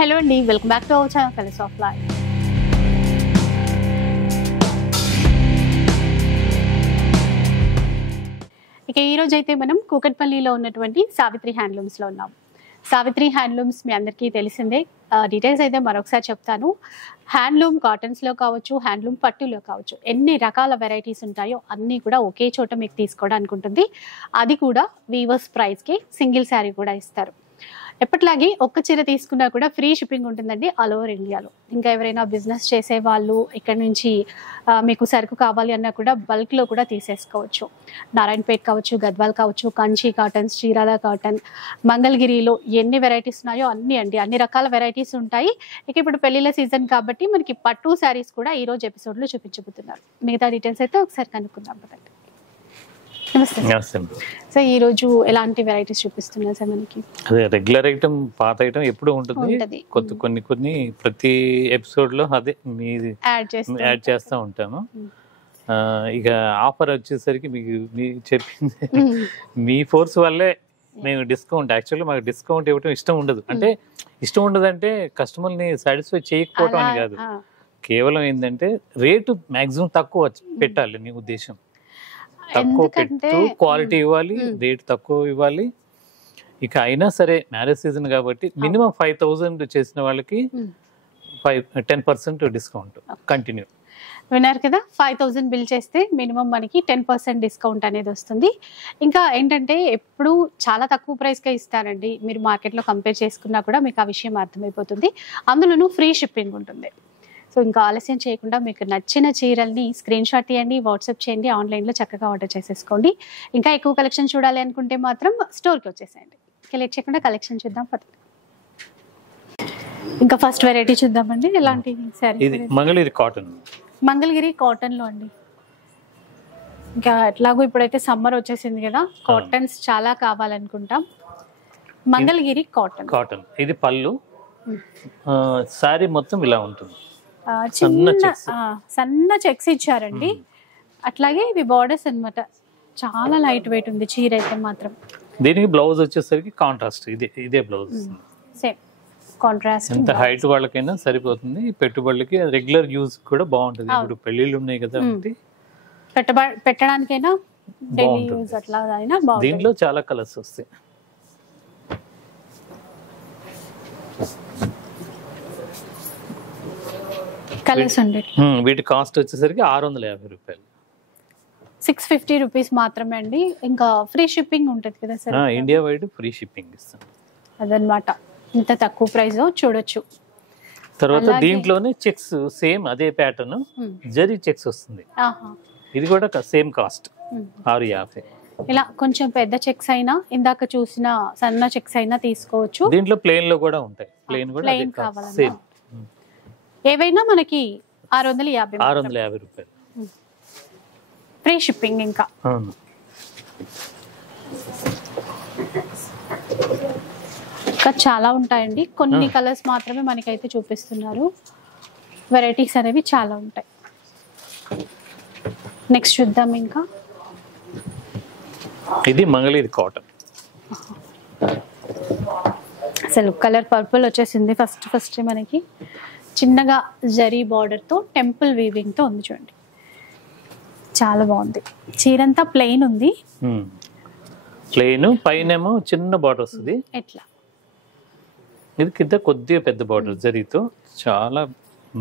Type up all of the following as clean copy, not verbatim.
Hello అండి, welcome back to our channel colours of life. ఇక ఈరోజు అయితే మనం కూకట్పల్లిలో ఉన్నటువంటి సావిత్రి హ్యాండ్లూమ్స్లో ఉన్నాం. సావిత్రి హ్యాండ్లూమ్స్ మీ అందరికీ తెలిసిందే. డీటెయిల్స్ అయితే మరొకసారి చెప్తాను. హ్యాండ్లూమ్ కాటన్స్లో కావచ్చు, హ్యాండ్లూమ్ పట్టులో కావచ్చు, ఎన్ని రకాల వెరైటీస్ ఉంటాయో అన్నీ కూడా ఒకే చోట మీకు తీసుకోవడానికి ఉంటుంది. అది కూడా వీవర్స్ ప్రైస్కి సింగిల్ శారీ కూడా ఇస్తారు. ఎప్పటిలాగే ఒక్క చీర తీసుకున్నా కూడా ఫ్రీ షిప్పింగ్ ఉంటుందండి ఆల్ ఓవర్ ఇండియాలో. ఇంకా ఎవరైనా బిజినెస్ చేసే వాళ్ళు ఇక్కడ నుంచి మీకు సరుకు కావాలి అన్నా కూడా బల్క్లో కూడా తీసేసుకోవచ్చు. నారాయణపేట్ కావచ్చు, గద్వాల్ కావచ్చు, కంచి కాటన్స్, చీరాల కాటన్, మంగళగిరిలో ఎన్ని వెరైటీస్ ఉన్నాయో అన్ని రకాల వెరైటీస్ ఉంటాయి. ఇక ఇప్పుడు పెళ్లిళ్ళ సీజన్ కాబట్టి మనకి పట్టు శారీస్ కూడా ఈరోజు ఎపిసోడ్లో చూపించబోతున్నారు. మిగతా డీటెయిల్స్ అయితే ఒకసారి కనుక్కుందాం పదండి. నమస్తే సార్. ఈ రోజు ఎలాంటి వెరైటీస్ చూపిస్తున్నారు సార్ మనకి? అదే రెగ్యులర్ ఐటమ్, పాత ఐటమ్ ఎప్పుడు ఉంటుంది. కొన్ని ప్రతి ఎపిసోడ్ లో అదే మీది యాడ్ చేస్తూ ఉంటాము. ఇక ఆఫర్ వచ్చేసరికి మీకు చెప్పింది మీ ఫోర్స్ వల్లే మేము డిస్కౌంట్, యాక్చువల్లీ మాకు డిస్కౌంట్ ఇవ్వటం ఇష్టం ఉండదు. అంటే ఇష్టం ఉండదు అంటే కస్టమర్ని సాటిస్ఫై చేయకపోవటం అని కాదు, కేవలం ఏంటంటే రేటు మాక్సిమం తక్కువ పెట్టాలి నీ ఉద్దేశం. తక్కువ పెట్టు, క్వాలిటీ ఇవ్వాలి, రేట్ తక్కువ ఇవ్వాలి. ఇక అయినా సరే మ్యారేజ్ సీజన్ కాబట్టి మినిమం 5,000 చేసిన వాళ్ళకి 10% డిస్కౌంట్ కంటిన్యూ. విన్నారు కదా, 5,000 బిల్ చేస్తే మినిమం మనకి 10% డిస్కౌంట్ అనేది వస్తుంది. ఇంకా ఏంటంటే ఎప్పుడు చాలా తక్కువ ప్రైస్కే ఇస్తారండి. మీరు మార్కెట్లో కంపేర్ చేసుకున్నా కూడా మీకు ఆ విషయం అర్థమైపోతుంది. అందులోనూ ఫ్రీ షిప్పింగ్ ఉంటుంది. సో ఇంకా ఆలస్యం చేయకుండా మీకు నచ్చిన చీరల్ని స్క్రీన్ షాట్ తీయండి, వాట్సాప్ చేయండి, ఆన్లైన్లో చక్కగా ఆర్డర్ చేసేసుకోండి. ఇంకా ఎక్కువ కలెక్షన్ చూడాలి అనుకుంటే మాత్రం స్టోర్కి వచ్చేసేయండి. లేట్ చేయకుండా కలెక్షన్ చూద్దాం పదండి. ఇంకా ఫస్ట్ వెరైటీ చూద్దామండి. ఎలాంటి శారీ? మంగళగిరి కాటన్. మంగళగిరి కాటన్లో అండి. ఇంకా ఎట్లాగో ఇప్పుడైతే సమ్మర్ వచ్చేసింది కదా, కాటన్స్ చాలా కావాలనుకుంటాం. మంగళగిరి కాటన్. కాటన్ ఇది పళ్ళు, శారీ మొత్తం ఇలా ఉంటుంది. సన్న చెక్స్ ఇచ్చారండి. అట్లాగే ఇవి బార్డర్స్ అన్నమాట. చాలా లైట్ వెయిట్ ఉంది చీర అయితే మాత్రం. దీనికి బ్లౌజ్ వచ్చేసరికి కాంట్రాస్ట్, ఇదే బ్లౌజ్ సేమ్ కాంట్రాస్ట్. ఎంత హైట్ వాళ్ళకైనా సరిపోతుంది. పెట్టుబడులకి రెగ్యులర్ యూజ్ కూడా బాగుంటుంది. ఇప్పుడు పెళ్లిళ్ళు ఉన్నాయి కదా, పెట్టడానికైనా డైలీ యూజ్ అట్లా అయినా బాగుంటుంది. దీంట్లో చాలా కలర్స్ వస్తాయి. కలర్స్ ఉండే వీటి కాస్ట్ వచ్చేసరికి 650 రూపాయలు. 650 రూపీస్ మాత్రమే అండి. ఇంకా ఫ్రీ షిప్పింగ్ ఉంటుంది కదా sir? India wide free shipping ఇస్తాం. అదనమాట, ఇంత తక్కువ ప్రైస్ చూడొచ్చు. తర్వాత దీంట్లోనే చెక్స్ సేమ్ అదే ప్యాటర్న్ జరీ చెక్స్ వస్తుంది. ఇది కూడా సేమ్ కాస్ట్ 650. ఇలా కొంచెం పెద్ద చెక్స్ అయినా, ఇందాక చూసిన సన్న చెక్స్ అయినా తీసుకోవచ్చు. దీంట్లో ప్లెయిన్ లో కూడా ఉంటాయి. ప్లెయిన్ కావాలన్నా సేమ్. ఏవైనా మనకి 650 రూపాయలు ఫ్రీ షిప్పింగ్. ఇంకా చాలా ఉంటాయండి. కొన్ని కలర్స్ మాత్రమే మనకైతే చూపిస్తున్నారు. వెరైటీస్ అనేవి చాలా ఉంటాయి. నెక్స్ట్ చూద్దాం. ఇంకా ఇది మంగళగిరి కాటన్. అసలు కలర్ పర్పుల్ వచ్చేసింది. ఫస్ట్ మనకి చిన్నగా జరీ బార్డర్ తో టెంపుల్ వీవింగ్ తో ఉంది చూడండి, చాలా బాగుంది. చీరంతా ప్లెయిన్ ఉంది. ప్లెయిన్ పైనేమో చిన్న బార్డర్ వస్తుంది. ఎట్లా ఇది కింద కొద్దిగా పెద్ద బార్డర్ జరీతో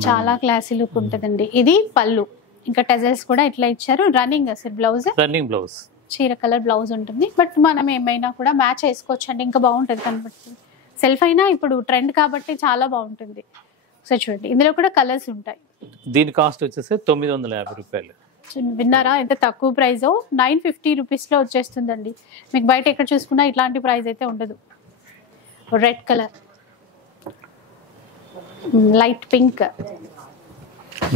చాలా క్లాసీ లుక్ ఉంటుందండి. ఇది పళ్ళు. ఇంకా టెజల్స్ కూడా ఇట్లా ఇచ్చారు. రన్నింగ్ అసలు బ్లౌజ్ చీర కలర్ బ్లౌజ్ ఉంటుంది. బట్ మనం ఏమైనా కూడా మ్యాచ్ వేసుకోవచ్చు అండి, ఇంకా బాగుంటుంది కనబడుతుంది. సెల్ఫ్ అయినా ఇప్పుడు ట్రెండ్ కాబట్టి చాలా బాగుంటుంది. సో చూడండి, ఇందులో కూడా కలర్స్ ఉంటాయి. దీని కాస్ట్ వచ్చేసి 950 రూపాయలు. విన్నారా ఎంత తక్కువ ప్రైస్? 950 రూపీస్లో వచ్చేస్తుందండి. మీకు బయట ఎక్కడ చూసుకున్నా ఇట్లాంటి ప్రైస్ అయితే ఉండదు. Red colour, light pink,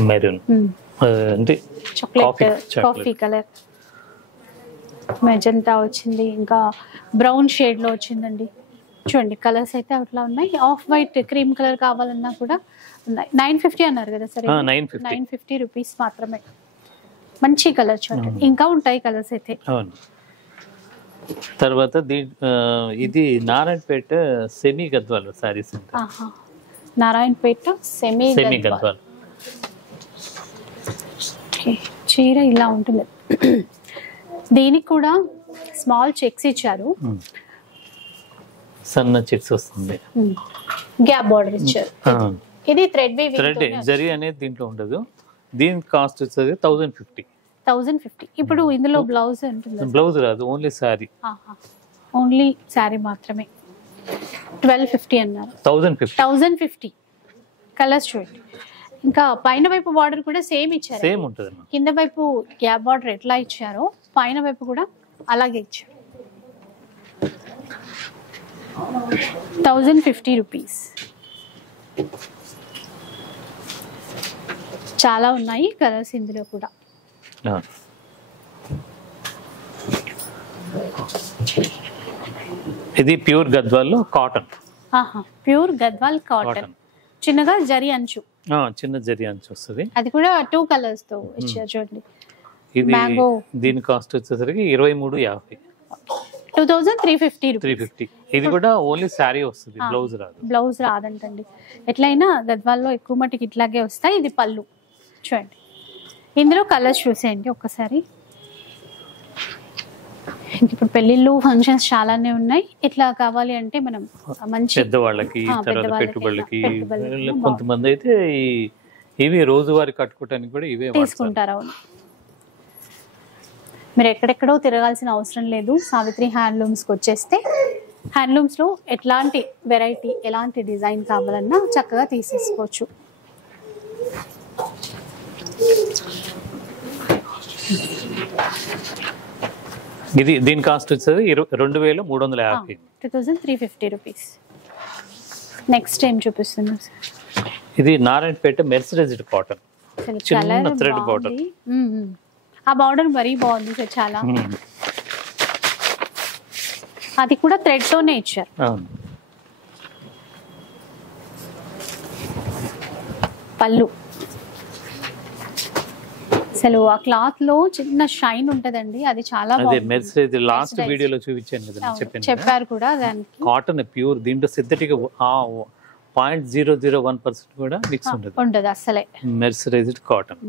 maroon అంటే చాక్లెట్ కాఫీ కలర్, మెజంతా వచ్చింది. ఇంకా బ్రౌన్ షేడ్లో వచ్చిందండి. చూడండి కలర్స్ అయితే అట్లా ఉన్నాయి. ఆఫ్ వైట్ క్రీమ్ కలర్ కావాలన్నా కూడా ఉన్నాయి. 950 అన్నారు కదా సరే, 950 రూపీస్ మాత్రమే. మంచి కలర్ చూడండి. ఇంకా ఉంటాయి కలర్స్ అయితే. తర్వాత ఇది నారాయణపేట సెమీ గద్వాల్ సారీస్. నారాయణపేట సెమీ గద్వాల్. చీర ఇలా ఉంటుంది. దీనికి కూడా స్మాల్ చెక్స్ ఇచ్చారు, సన్న చెక్స్ వస్తుంది, గ్యాప్ బార్డర్ ఇచ్చారు. ఇది థ్రెడ్ జరీ అనేది దీంట్లో ఉండదు. దీని కాస్ట్ వచ్చేది 1050. ఇప్పుడు ఇందులో బ్లౌజ్ ఉంటుంది? బ్లౌజ్ రాదు, ఓన్లీ సారీ. ఓన్లీ సారీ మాత్రమే. 1250 అన్నారు. 1050. కలర్స్ చూడండి. ఇంకా పైన వైపు బార్డర్ కూడా సేమ్ ఇచ్చారు. సేమ్ ఉంటుంది. కింద వైపు గ్యాప్ బార్డర్ ఎట్లా ఇచ్చారో పైన వైపు కూడా అలాగే ఇచ్చారు. 1050 రూపీస్. చాలా ఉన్నాయి కలర్స్ ఇందులో కూడా. ఇది pure Gadwal cotton. Pure Gadwal cotton. చిన్నగా జరీ అంచు, చిన్న జరీ అంచు వస్తుంది. అది కూడా 2 కలర్స్ తో ఇచ్చారు చూడండి. ఇది దీని కాస్ట్ వచ్చేసరికి 2350. 2350. ఇది కూడా ఓన్లీ సారీ వస్తుంది, బ్లౌజ్ రాదు. బ్లౌజ్ రాదంటండి. ఎట్లయినా గద్వాల్లో ఎక్కువ మటుకు ఇట్లాగే వస్తాయి. ఇది పళ్ళు చూడండి. ఇందులో కలర్స్ చూసేయండి ఒక్కసారి. ఇప్పుడు పెళ్లిళ్ళు ఫంక్షన్స్ చాలానే ఉన్నాయి. ఇట్లా కావాలి అంటే మనం మంచి పెద్దవాళ్ళకి, పెట్టుబడులకి, కొంతమంది అయితే ఇవి రోజువారీ కట్టుకోవడానికి కూడా ఇవే తీసుకుంటారు. అవును, మీరు ఎక్కడెక్కడో తిరగాల్సిన అవసరం లేదు. సావిత్రి హ్యాండ్లూమ్స్కి వచ్చేస్తే హ్యాండ్లూమ్స్లో ఎట్లాంటి వెరైటీ, ఎలాంటి డిజైన్ కావాలన్నా చక్కగా తీసేసుకోవచ్చు. ఇది దీని కాస్ట్ వచ్చేది 2350. 2350 రూపీస్. నెక్స్ట్ ఏం చూపిస్తున్నాం? ఇది నారాయణపేట మెర్సరైజ్డ్ కాటన్, చిన్న థ్రెడ్ బార్డర్. ఆ బార్డర్ మరీ బాగుంది సార్, చాలా. అది కూడా థ్రెడ్ తోనే ఇచ్చారు. పళ్ళు అసలు ఆ క్లాత్ లో చిన్న షైన్ ఉంటదండి, అది చాలా బాగుంది. లాస్ట్ వీడియోలో చూపించాను కదా, చెప్పారు కూడా. దానికి కాటన్ ప్యూర్, దీంట్లో సింథటిక్ 0.001% కూడా మిక్స్ ఉండదు అసలే. Mercerised cotton.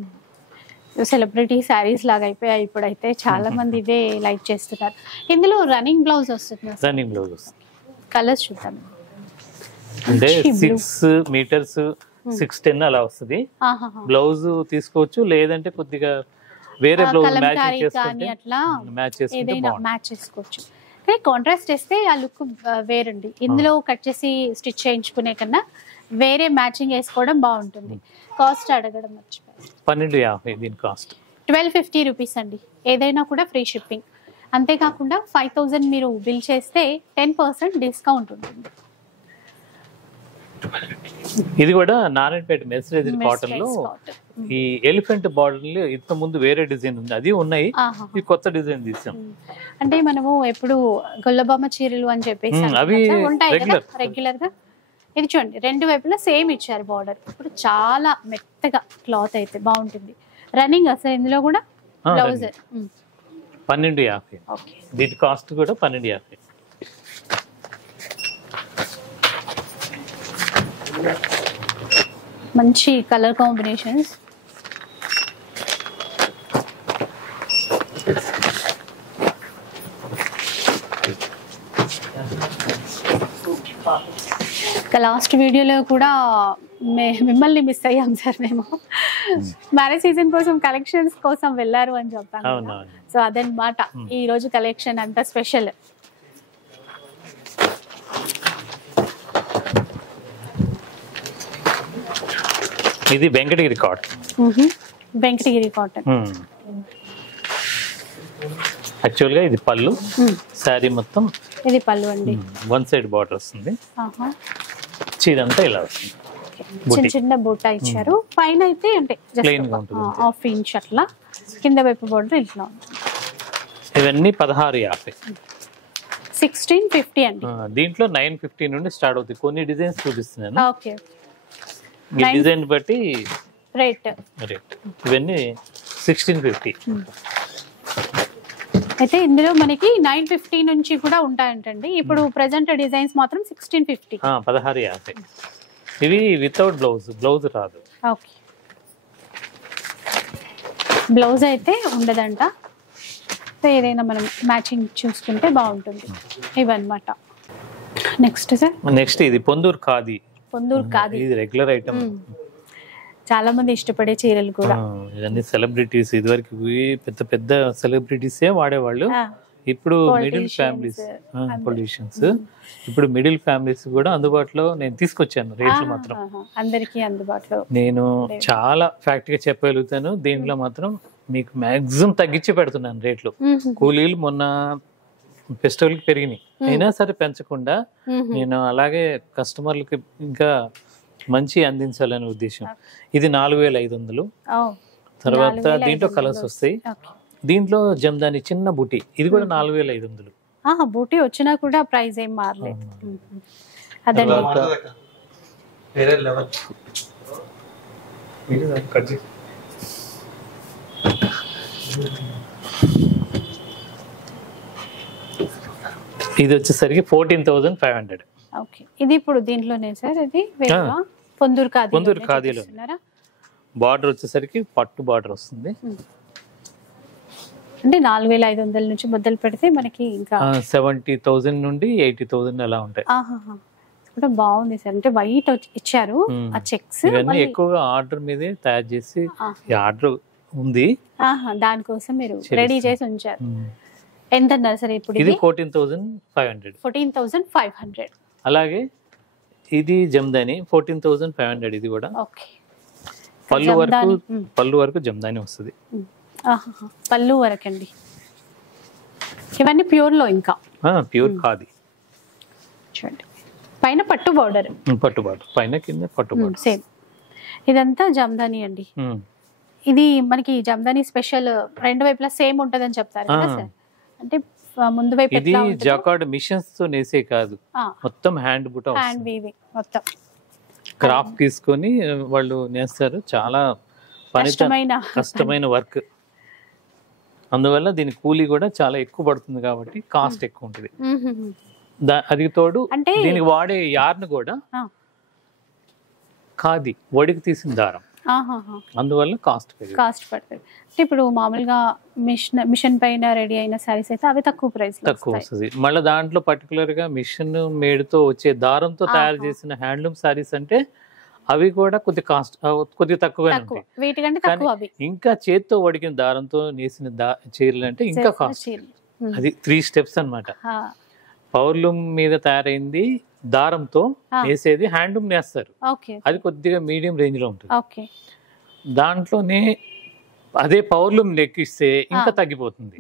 సెలబ్రిటీ శారీస్ లాగా అయిపోయాయి ఇప్పుడైతే. చాలా మంది ఇదే లైక్ చేస్తున్నారు. ఇందులో రన్నింగ్ బ్లౌజ్ వస్తుంది. రన్నింగ్ బ్లౌజ్ వస్తుంది. కలర్స్ చూద్దాం. అంటే 6 మీటర్స్ 6'10" అలా వస్తుంది. బ్లౌజ్ తీసుకోవచ్చు, లేదంటే కొద్దిగా వేరే బ్లౌజ్ మ్యాచ్ చేసుకోవచ్చు. కానీ కాంట్రాస్ట్ వేస్తే ఆ లుక్ వేరండి. ఇందులో కట్ చేసి స్టిచ్ చేయించుకునే కన్నా వేరే మ్యాచింగ్ వేసుకోవడం బాగుంటుంది. కాస్ట్ అడగడం మర్చిపోయాను. 1250 దీని కాస్ట్. 1250 రూపీస్ అండి. ఏదైనా కూడా ఫ్రీ షిప్పింగ్. అంతేకాకుండా 5000 మీరు బిల్ చేస్తే 10% డిస్కౌంట్ ఉంటుంది. ఇది కూడా నారాయణపేట మెర్సరైజ్డ్ కాటన్ లో ఈ ఎలిఫెంట్ బార్డర్ లో ఇంత ముందు వేరే డిజైన్ ఉంది, అది ఉన్నాయి. ఈ కొత్త డిజైన్ తీసాం. అంటే మనము ఎప్పుడు గొల్లబొమ్మ చీరలు అని చెప్పేసి అవి రెగ్యులర్ గా. ఇది చూడండి, 2 వైపులా సేమ్ ఇచ్చారు బార్డర్. ఇప్పుడు చాలా మెత్తగా క్లాత్ అయితే బాగుంటుంది. రన్నింగ్ అసలు ఇందులో కూడా బ్లౌజ్ 1250. దీని కాస్ట్ కూడా 1250. మంచి కలర్ కాంబినేషన్స్. లాస్ట్ వీడియోలో కూడా మిమ్మల్ని మిస్ అయ్యాం సార్. మేము మ్యారేజ్ సీజన్ కోసం కలెక్షన్స్ కోసం వెళ్ళారు అని చెప్పాను. సో అదనమాట ఈ రోజు కలెక్షన్ అంతా స్పెషల్. ఇది Venkatagiri cotton. Venkatagiri cotton. Actual గా ఇది పళ్ళు, శారీ మొత్తం ఇది పళ్ళు అండి. 1 సైడ్ బార్డర్ వస్తుంది. చీర అంతా ఇలా వస్తుంది. చిన్న చిన్న బూటా ఇచ్చారు. పైన అయితే అంటే ½ ఇంచ్ అట్లా, కింద వైపు బార్డర్ ఇట్లా ఉంటుంది. ఇవన్నీ 1650. 1650 అండి. దీంట్లో 950 నుండి స్టార్ట్ అవుతుంది. కొన్ని డిజైన్స్ చూపిస్తున్నాను. ఓకే, ఈ డిజైన్ బట్టి రేట్. ఇవన్నీ 1650. అయితే ఇందులో మనకి 950 నుంచి కూడా ఉంటాయంటండి. ఇప్పుడు ప్రెసెంట్ డిజైన్స్ మాత్రం 1650. 1650. ఇవి వితౌట్ బ్లౌజ్ రాదు. ఓకే, బ్లౌజ్ అయితే ఉండదంట. సో ఏదైనా మనం మ్యాచింగ్ చూసుకుంటే బాగుంటుంది. ఇవన్నమాట. నెక్స్ట్ సార్, నెక్స్ట్ ఇది పొందూరు ఖాదీ. పొందూరు ఖాదీ ఇది రెగ్యులర్ ఐటమ్, చాలా మంది ఇష్టపడే చీరలు కూడా. ఇవన్నీ సెలబ్రిటీస్, ఇదివరకు పెద్ద పెద్ద సెలబ్రిటీసే వాడేవాళ్ళు. ఇప్పుడు మిడిల్ ఫ్యామిలీస్, పొలిటీషియన్స్, ఇప్పుడు మిడిల్ ఫ్యామిలీస్ కూడా అందుబాటులో నేను తీసుకొచ్చాను. రేట్లు మాత్రం అందరికీ అందుబాటులో నేను చాలా ఫ్యాక్ట్ గా చెప్పగలుగుతాను. దీంట్లో మాత్రం మీకు మాక్సిమం తగ్గించి పెడుతున్నాను రేట్లు. కూలీలు మొన్న ఫెస్టివల్ కి పెరిగినాయి, అయినా సరే పెంచకుండా నేను అలాగే కస్టమర్లకి ఇంకా మంచి అందించాలనే ఉద్దేశం. ఇది 4500. తర్వాత దీంట్లో కలర్స్ వస్తాయి. దీంట్లో జమ్దాని చిన్న బూటీ, ఇది కూడా 4500. బూటీ వచ్చినా కూడా ప్రైస్ ఏం మారలేదు. ఇది వచ్చేసరికి 14,500. ఓకే, ఇది ఇప్పుడు దీంట్లోనే సార్, ఇది పొందూరు ఖాదీలో. బార్డర్ వచ్చేసరికి పట్టు బార్డర్ వస్తుంది. అంటే 4500 నుంచి మొదలు పెడితే మనకి ఇంకా 70,000 నుండి 80,000 అలా ఉంటాయి. కూడా బాగుంది సార్. అంటే వైట్ ఇచ్చారు, ఆ చెక్స్ ఇవన్నీ ఎక్కువగా ఆర్డర్ మీదే తయారు చేసి, ఆర్డర్ ఉంది దానికోసం మీరు రెడీ చేసి ఉంచారు. ఎంత అన్నారు సార్ ఇప్పుడు? ఇది 14,500. 14,500. అలాగే ఇది జమ్దాని 14,500. ఇది కూడా పళ్ళు వరకు జమ్దాని వస్తుంది. పళ్ళు వరకు అండి. ఇవన్నీ ప్యూర్ లో, ఇంకా ప్యూర్ ఖాదీ. చూడండి, పైన పట్టు బార్డర్, పైన కింద పట్టు బార్డర్ సేమ్. ఇదంతా జమ్దాని అండి. ఇది మనకి జమ్దాని స్పెషల్, రెండు వైపులా సేమ్ ఉంటదని చెప్తారు కదా సార్? అంటే ముందు వైపు ఇది జాకార్డ్ మిషన్స్ తో నేసే కాదు, మొత్తం హ్యాండ్ బుటా, హ్యాండ్ వీవింగ్ మొత్తం క్రాఫ్ట్ తీసుకొని వాళ్ళు నేస్తారు. చాలా కష్టమైన వర్క్. అందువల్ల దీని కూలీ కూడా చాలా ఎక్కువ పడుతుంది కాబట్టి కాస్ట్ ఎక్కువ ఉంటుంది. అది తోడు దీనికి వాడే యార్న్ కూడా ఖాదీ వడికి తీసిన దారం, అందువల్ల కాస్ట్ పడుతుంది. అంటే ఇప్పుడు మామూలుగా మిషన్ పైన రెడీ అయిన సారీస్ అయితే అవి తక్కువ వస్తుంది. మళ్ళీ దాంట్లో పర్టికులర్ గా మిషన్ మేడ్ తో వచ్చే దారంతో తయారు చేసిన హ్యాండ్లూమ్ సారీస్ అంటే అవి కూడా కొద్ది తక్కువగా ఉంటాయి. ఇంకా చేత్తో వడికిన దారంతో నేసిన చీరలు అంటే ఇంకా కాస్ట్. అది 3 స్టెప్స్ అన్నమాట. పవర్లూమ్ మీద తయారైంది దారంతో నేసేది హ్యాండ్లూమ్ నేస్తారు, అది కొద్దిగా మీడియం రేంజ్ లో ఉంటుంది. దాంట్లోనే అదే పవర్లూమ్ లెక్కిస్తే ఇంకా తగ్గిపోతుంది.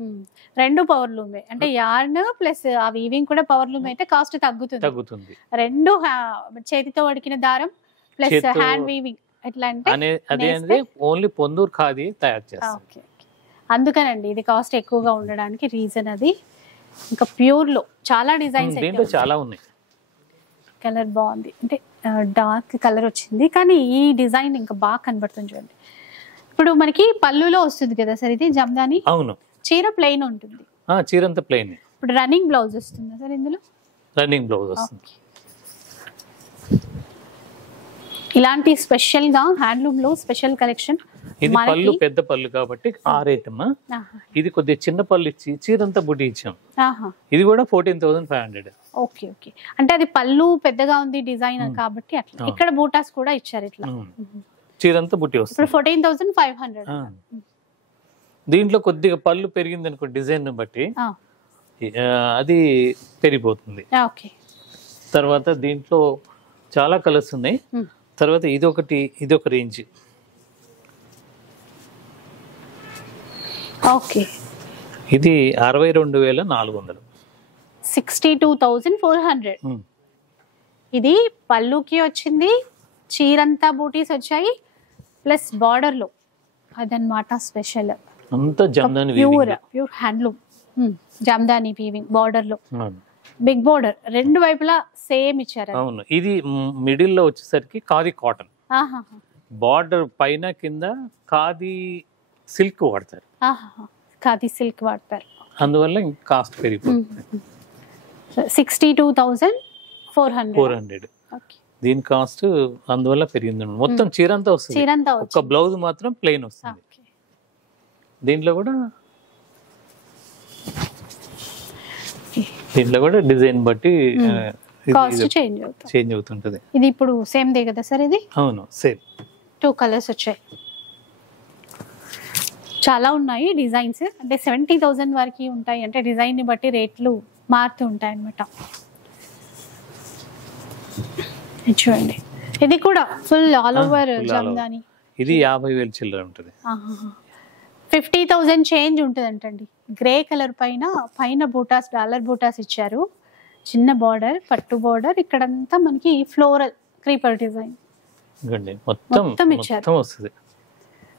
రెండు పవర్లూమే అంటే యార్న్ ప్లస్ ఆ వీవింగ్ కూడా పవర్లూమ్ అయితే కాస్ట్ తగ్గుతుంది. రెండు చేతితో వడికిన దారం ప్లస్ హ్యాండ్ వీవింగ్ ఎట్లా అంటే ఓన్లీ పొందూరు ఖాదీ తయారు చేస్తారు. అందుకనండి ఇది కాస్ట్ ఎక్కువగా ఉండడానికి రీజన్ అది. ఇంకా ప్యూర్ లో చాలా డిజైన్స్ దీంట్లో చాలా ఉన్నాయి. కలర్ బాగుంది, అంటే డార్క్ కలర్ వచ్చింది, కానీ ఈ డిజైన్ ఇంకా బాగా కనబడుతుంది. చూడండి, ఇప్పుడు మనకి పళ్ళులో వస్తుంది కదా సార్ ఇది జమ్దాని? అవును. చీర ప్లెయిన్ ఉంటుంది, చీర అంతా ప్లెయిన్. ఇప్పుడు రన్నింగ్ బ్లౌజ్ వస్తుందా సార్ ఇందులో? రన్నింగ్ బ్లౌజ్ వస్తుంది. ఇలాంటి స్పెషల్ గా హ్యాండ్లూమ్ లో స్పెషల్ కలెక్షన్. ఇది పళ్ళు పెద్ద పళ్ళు కాబట్టి 6 ఐటమ్. ఇది కొద్దిగా చిన్న పళ్ళు ఇచ్చి చీరంతా బుట్టి ఇచ్చాం. ఇది కూడా 14,500. ఓకే, అంటే అది పళ్ళు పెద్దగా ఉంది డిజైన్ కాబట్టి అట్లా. ఇక్కడ బూటాస్ కూడా ఇచ్చారు ఇట్లా, చీరంతా బుట్టి వస్తుంది. 14,500. దీంట్లో కొద్దిగా పళ్ళు పెరిగింది అనుకో డిజైన్ బట్టి అది పెరిగిపోతుంది. తర్వాత దీంట్లో చాలా కలర్స్ ఉన్నాయి. తర్వాత ఇదొక రేంజ్. ఇది 62,400. 62,400. ఇది పళ్ళుకి వచ్చింది, చీరంతా బూటీస్ వచ్చాయి, ప్లస్ బార్డర్ లో అదనమాట స్పెషల్. అంతా Jamdani pure handloom Jamdani weaving. Border లో బిగ్ బార్డర్, రెండు వైపులా సేమ్ ఇచ్చారు. అవును. ఇది మిడిల్ లో వచ్చేసరికి ఖాదీ కాటన్, బార్డర్ పైన కింద ఖాదీ సిల్క్ వాడతారు. ఖాదీ సిల్క్ వాడతారు, అందువల్ల కాస్ట్ పెరిగిపోతుంది. 62,400. దీని కాస్ట్ అందువల్ల పెరిగింది. మొత్తం చీర అంతా వస్తుంది, ఒక బ్లౌజ్ మాత్రం ప్లెయిన్ వస్తుంది. దీంట్లో కూడా డిజైన్ బట్టి చేంజ్ అవుతుంటది. ఇది ఇప్పుడు సేమ్ దే కదా సార్? ఇది అవును, సేమ్. 2 కలర్స్ వచ్చాయి. చాలా ఉన్నాయి డిజైన్స్. అంటే 70,000 వరకు ఉంటాయి. అంటే డిజైన్ ని బట్టి రేట్లు మారుతూ ఉంటాయి అన్నమాట. చూడండి, ఇది కూడా ఫుల్ ఆల్ ఓవర్ జామ్దాని. ఇది 50,000 చిల్లర ఉంటుంది. 50,000 చేంజ్ ఉంటుంది అంటండి. గ్రే కలర్ పైన బూటాస్, డాలర్ బూటాస్ ఇచ్చారు. చిన్న బార్డర్, పట్టు బార్డర్, ఇక్కడంతా మనకి ఫ్లోరల్ క్రీపర్ డిజైన్ మొత్తం ఇచ్చారు.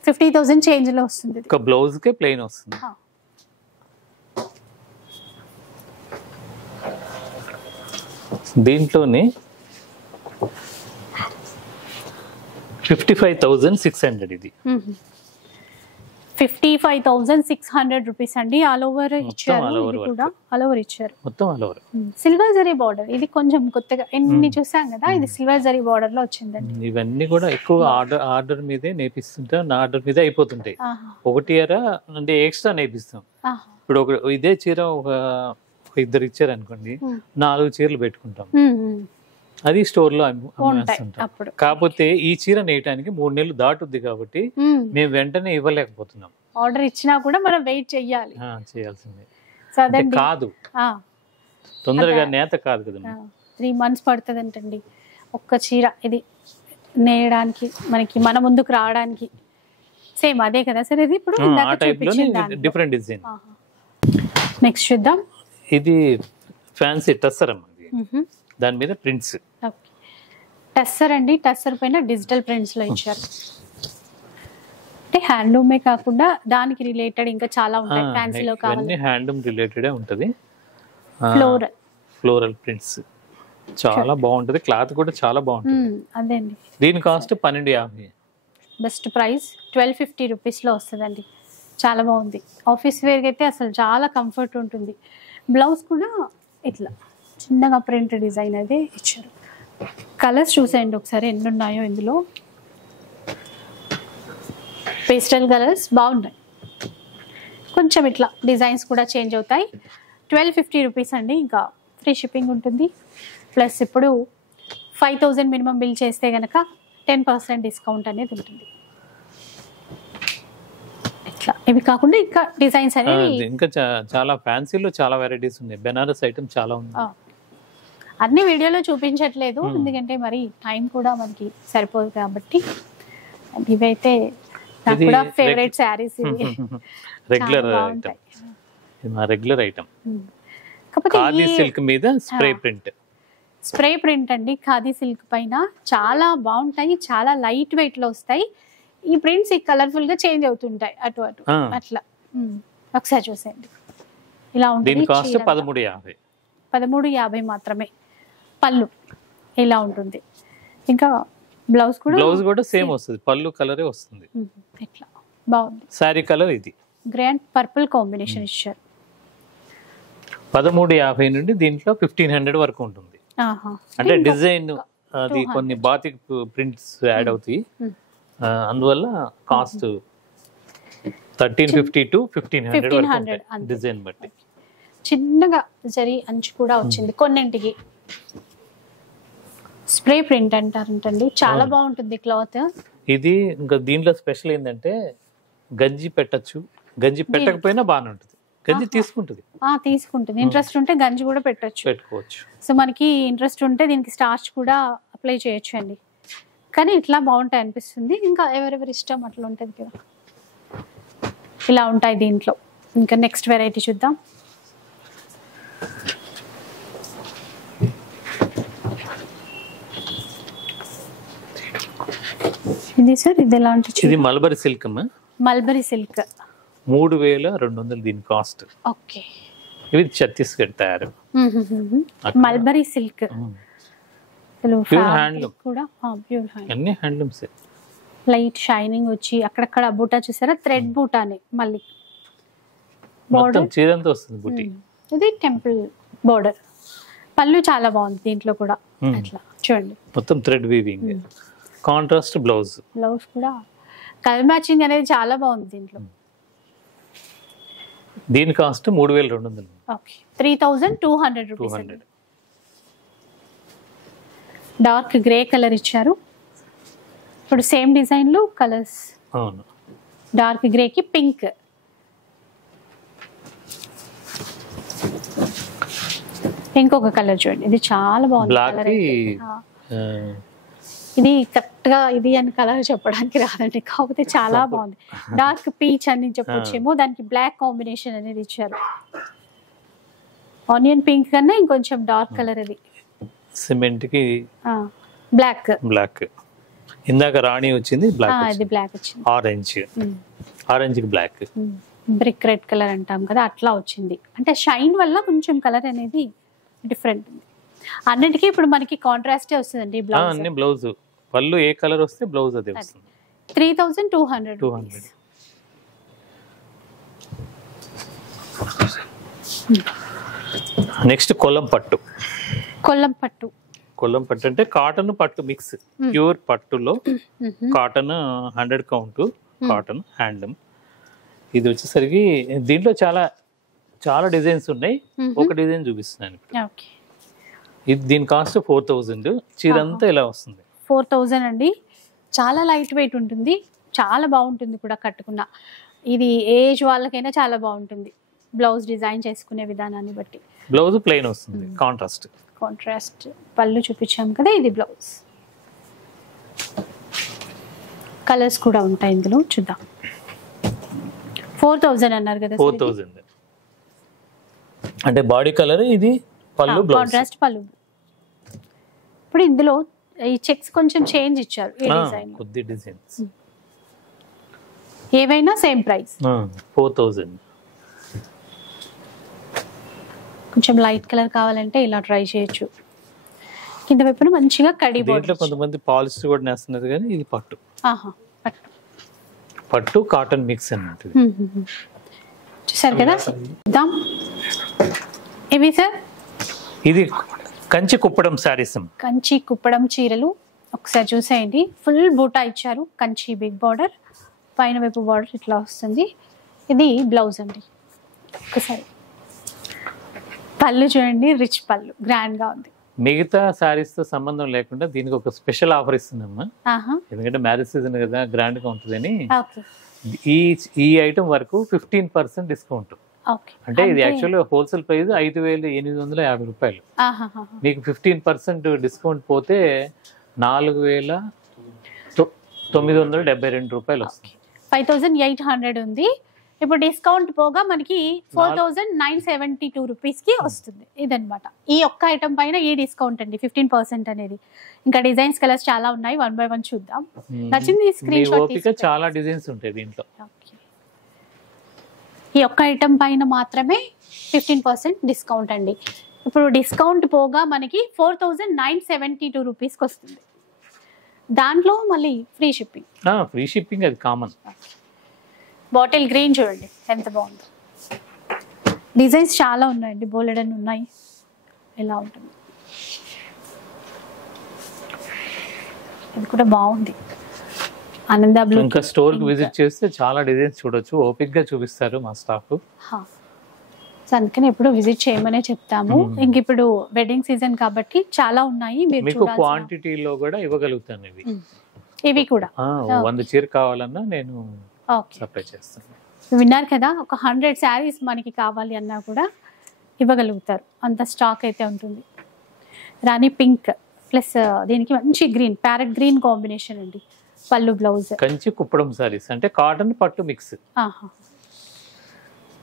50,000 చేంజ్ లో వస్తుంది. ఒక బ్లౌజ్ కే ప్లెయిన్ వస్తుంది. దీంట్లోనే 55,600. ఇది 55,600 రూపీస్ అండి. ఆల్ ఓవర్ ఇచ్చారు. ఆల్ ఓవర్ ఇచ్చారు, మొత్తం all over. Silver zari border. ఇది కొంచెం కొత్తగా ఎన్ని చూసాం కదా, ఇది సిల్వర్ జరీ బార్డర్ లో వచ్చిందండి. ఇవన్నీ కూడా ఎక్కువ ఆర్డర్ మీదే నేర్పిస్తుంటాం, నా ఆర్డర్ మీదే అయిపోతుంటాయి. ఒకటి అంటే ఎక్స్ట్రా నేర్పిస్తాం. ఇప్పుడు ఇదే చీర ఒక 2 ఇచ్చారు అనుకోండి, 4 చీరలు పెట్టుకుంటాం. అది స్టోర్ లో అమ్మేస్తుంటాం. కాకపోతే ఈ చీర నేయటానికి 3 నెలలు దాటుద్ది కాబట్టి మేము వెంటనే ఇవ్వలేకపోతున్నాం. ఆర్డర్ ఇచ్చినా కూడా మనం వెయిట్ చేయాలి. చేయాల్సిందే కాదు, తొందరగా నేత కాదు కదా. 3 months పడుతుంది అంటండి ఒక్క చీర ఇది నేయడానికి, మన ముందుకు రావడానికి. సేమ్ అదే కదా సార్? ఇది ఇప్పుడు డిఫరెంట్ డిజైన్. నెక్స్ట్ చూద్దాం. ఇది ఫ్యాన్సీ టస్సర్ అమ్మ. దాని మీద ప్రింట్స్ టస్సర్ అండి. టస్సర్ పైన డిజిటల్ ప్రింట్స్ లో ఇచ్చారు. అంటే హ్యాండ్లూమే కాకుండా దానికి రిలేటెడ్ ఇంకా చాలా ఉంటాయి. ఫ్యాన్సీలో కావాలి, హ్యాండ్లూమ్ రిలేటెడ్ ఉంటది. ఫ్లోరల్ ప్రింట్స్ చాలా బాగుంటది. క్లాత్ కూడా చాలా బాగుంటుంది. అదే అండి. దీని కాస్ట్ 1250. బెస్ట్ ప్రైస్ 1250 రూపీస్ లో వస్తుందండి. చాలా బాగుంది. ఆఫీస్ వేర్ అయితే అసలు చాలా కంఫర్ట్ ఉంటుంది. బ్లౌజ్ కూడా ఇట్లా చిన్నగా ప్రింట్ డిజైన్ అయితే ఇచ్చారు. కలర్స్ చూసేయండి ఒకసారి ఎన్ని ఉన్నాయో ఇందులో. పేస్టల్ కలర్స్ బాగున్నాయి. కొంచెం ఇట్లా డిజైన్స్ కూడా చేంజ్ అవుతాయి. 1250 రూపీస్ అండి. ఇంకా ఫ్రీ షిప్పింగ్ ఉంటుంది. ప్లస్ ఇప్పుడు 5,000 మినిమం బిల్ చేస్తే కనుక 10% డిస్కౌంట్ అనేది ఉంటుంది. ఇట్లా ఇవి కాకుండా ఇంకా డిజైన్స్ అనేవి ఇంకా చాలా ఫ్యాన్సీలో చాలా వెరైటీస్ ఉన్నాయి. బెనారస్ ఐటమ్ చాలా ఉంది. అన్ని వీడియోలో చూపించట్లేదు, ఎందుకంటే మరి టైం కూడా మనకి సరిపోదు కాబట్టి. ఇవైతే నాకు కూడా ఫేవరెట్ శారీస్. ఇవి regular item, regular item. Khadi silk మీద స్ప్రే ప్రింట్ అండి. ఖాదీ సిల్క్ పైన చాలా బాగుంటాయి. చాలా లైట్ వెయిట్ లో వస్తాయి. ఈ ప్రింట్స్ కలర్ఫుల్ గా చేంజ్ అవుతుంటాయి అటు అట్లా. ఒకసారి చూసేయండి. ఇలా ఉంటుంది. 1350 మాత్రమే. పళ్ళు ఇలా ఉంటుంది. ఇంకా బ్లౌజ్ కూడా సేమ్ వస్తుంది. పళ్ళు కలరే వస్తుంది. ఇట్లా బాగుంది. సారీ కలర్ ఇది గ్రాండ్ పర్పుల్ కాంబినేషన్ ఇచ్చారు. 1350 నుండి దీంట్లో 1500 వరకు ఉంటుంది. అంటే డిజైన్ అది కొన్ని బాతిక్ ప్రింట్స్ యాడ్ అవుతాయి. అందువల్ల కాస్ట్ 1350 to 1500 డిజైన్ బట్టి. చిన్నగా జరీ అంచు కూడా వచ్చింది కొన్నింటికి. స్ప్రే ప్రింట్ అంటారంటండి. చాలా బాగుంటుంది క్లాత్. ఇది ఇంకా దీంట్లో స్పెషల్ ఏంటంటే గంజి పెట్టచ్చు, గంజి పెట్టకపోయినా బాగానే ఉంటుంది. గంజి తీసుకుంటుంది. ఇంట్రెస్ట్ ఉంటే గంజి కూడా పెట్టుకోవచ్చు. సో మనకి ఇంట్రెస్ట్ ఉంటే దీనికి స్టార్చ్ కూడా అప్లై చేయొచ్చు అండి. కానీ ఇట్లా బాగుంటాయి అనిపిస్తుంది. ఇంకా ఎవరెవరి ఇష్టం అట్లా ఉంటుంది కదా. ఇలా ఉంటాయి దీంట్లో. ఇంకా నెక్స్ట్ వెరైటీ చూద్దాం. ఇది సార్, ఇది ఎలాంటి? ఇది మల్బరీ సిల్క్. మల్బరీ సిల్క్ 3200 దీని కాస్ట్. ఓకే. ఇది ఛత్తీస్గఢ్ తయారు మల్బరీ సిల్క్. ప్యూర్ హ్యాండ్లూమ్ కూడా. అన్ని హ్యాండ్లూమ్స్. లైట్ షైనింగ్ వచ్చి అక్కడక్కడ బూటా చూసారా? థ్రెడ్ బూటానే. మళ్ళీ మొత్తం చీరంతా వస్తుంది బూటీ. ఇది టెంపుల్ బోర్డర్. పళ్ళు చాలా బాగుంది దీంట్లో కూడా. అట్లా చూడండి మొత్తం thread weaving, contrast blouse. Blouse కూడా కలర్ మ్యాచింగ్ అనేది చాలా బాగుంది దీంట్లో. దీని cost 3200. Okay 3200 rupees. Dark grey colour ఇచ్చారు. ఇప్పుడు సేమ్ డిజైన్ లో కలర్స్. అవును, డార్క్ గ్రే కి పింక్. ఇంకొక కలర్ చూడండి, ఇది చాలా బాగుంది కలర్. ఇది కరెక్ట్ గా ఇది అని కలర్ చెప్పడానికి రాదండి, కాకపోతే చాలా బాగుంది. డార్క్ పీచ్ అని చెప్పొచ్చేమో, దానికి బ్లాక్ కాంబినేషన్ అనేది ఇచ్చారు. ఆనియన్ పింక్ కన్నా ఇంకొంచెం డార్క్ కలర్ అది. సిమెంట్ కి బ్లాక్. బ్లాక్ ఇందాక రాణి వచ్చింది, బ్లాక్ ఇది బ్లాక్ వచ్చింది. ఆరెంజ్, ఆరెంజ్ కి బ్లాక్. బ్రిక్ రెడ్ కలర్ అంటాం కదా, అట్లా వచ్చింది. అంటే షైన్ వల్ల కొంచెం కలర్ అనేది డిఫరెంట్ ఉంది. అన్నిటికీ ఇప్పుడు మనకి కాంట్రాస్టే వస్తుందండి బ్లౌజ్. అన్ని బ్లౌజ్ పళ్ళు ఏ కలర్ వస్తే బ్లౌజ్ అదే వస్తుంది. 3200. నెక్స్ట్ కొల్లం పట్టు. కొల్లం పట్టు. కొల్లం పట్టు అంటే కాటన్ పట్టు మిక్స్, ప్యూర్ పట్టులో కాటన్ 100 కౌంట్ కాటన్ హ్యాండ్లూమ్. ఇది వచ్చేసరికి దీంట్లో చాలా చాలా డిజైన్స్ ఉన్నాయి. ఒక డిజైన్ చూపిస్తున్నాను ఇప్పుడు. ఇది దీని కాస్ట్ 4000. చీర అంతా ఇలా వస్తుంది. 4000 అండి. చాలా లైట్ వెయిట్ ఉంటుంది, చాలా బాగుంటుంది కూడా కట్టుకున్న. ఇది ఏజ్ వాళ్ళకైనా చాలా బాగుంటుంది, బ్లౌజ్ డిజైన్ చేసుకునే విధానాన్ని బట్టి. బ్లౌజ్ ప్లెయిన్ వస్తుంది, కాంట్రాస్ట్. కాంట్రాస్ట్ పళ్ళు చూపించాం కదా, ఇది బ్లౌజ్. కలర్స్ కూడా ఉంటాయి ఇందులో, చూద్దాం. 4000 అన్నారు కదా. 4000 అంటే బాడీ కలర్, ఇది పళ్ళు బ్లౌజ్, కాంట్రాస్ట్ పళ్ళు. ఇప్పుడు ఇందులో ఈ చెక్స్ కొంచెం చేంజ్ ఇచ్చారు ఈ డిజైన్, కొద్ది డిజైన్స్. ఏవైనా సేమ్ ప్రైస్ 4000. కొంచెం లైట్ కలర్ కావాలంటే ఇలా ట్రై చేయొచ్చు. కింద వైపున మంచిగా కడి బోర్డర్. కొంతమంది పాలిస్టర్ కూడా నేస్తున్నారు, కానీ ఇది పట్టు. పట్టు పట్టు కాటన్ మిక్స్ అన్నమాట. చూసారు కదా. ఇవి సార్, ఇది కంచి కుప్పడం శారీస్. కంచి కుప్పడం చీరలు ఒకసారి చూసేయండి. ఫుల్ బూటా ఇచ్చారు, కంచి బిగ్ బార్డర్, పైన వైపు బార్డర్ ఇట్లా వస్తుంది. ఇది బ్లౌజ్ అండి. ఒకసారి పళ్ళు చూడండి, రిచ్ పళ్ళు, గ్రాండ్ గా ఉంది. మిగతా శారీస్ తో సంబంధం లేకుండా దీనికి ఒక స్పెషల్ ఆఫర్ ఇస్తున్నామ్మా. ఎందుకంటే మ్యారేజ్ సీజన్ కదా, గ్రాండ్ గా ఉంటుందని. ఈ ఐటమ్ వరకు 15% డిస్కౌంట్. అంటే ఇది యాక్చువల్ హోల్సేల్ ప్రైస్ 5850 రూపాయలు. మీకు 15% డిస్కౌంట్ పోతే 4972 రూపాయలు వస్తుంది. 5800 ఉంది. ఇప్పుడు డిస్కౌంట్ పోగా మనకి 4972 రూపీస్ కి వస్తుంది. ఇదనమాట ఈ ఒక్క ఐటమ్ పైన ఈ డిస్కౌంట్ అండి, 15% అనేది. ఇంకా డిజైన్స్ కలర్స్ చాలా ఉన్నాయి, 1 by 1 చూద్దాం. నచ్చింది స్క్రీన్ షాట్ తీసుకోండి. చాలా డిజైన్స్ ఉంటాయి దీంట్లో. ఈ ఒక్క ఐటమ్ పైన మాత్రమే 15% డిస్కౌంట్ అండి. ఇప్పుడు డిస్కౌంట్ పోగా మనకి 4972 రూపీస్కి వస్తుంది. దాంట్లో మళ్ళీ ఫ్రీ షిప్పింగ్. ఫ్రీ షిప్పింగ్ అది కామన్. బాటిల్ గ్రీన్ చూడండి ఎంత బాగుందో. డిజైన్స్ చాలా ఉన్నాయండి, బోలెడన్ ఉన్నాయి. ఎలా ఉంటుంది ఇది కూడా బాగుంది. ఆనంద బ్లూ. ఇంకా స్టోర్ కి విజిట్ చేస్తే చాలా డిజైన్స్ చూడొచ్చు, ఓపిక్ గా చూపిస్తారు మా స్టాఫ్. అందుకని ఎప్పుడు విజిట్ చేయమనే చెప్తాము. ఇంక ఇప్పుడు వెడ్డింగ్ సీజన్ కాబట్టి చాలా ఉన్నాయి. మీకు క్వాంటిటీలో కూడా ఇవ్వగలుగుతాను. ఇవి కూడా 100 చీర కావాలన్నా నేను సప్లై చేస్తాను. విన్నారు కదా, ఒక 100 శారీస్ మనకి కావాలి అన్నా కూడా ఇవ్వగలుగుతారు, అంత స్టాక్ అయితే ఉంటుంది. రాణి పింక్ ప్లస్ దీనికి మంచి గ్రీన్, ప్యారెట్ గ్రీన్ కాంబినేషన్ అండి. పళ్ళు బ్లౌజ్ కంచి కుప్పడం సారీస్ అంటే కాటన్ పట్టు మిక్స్.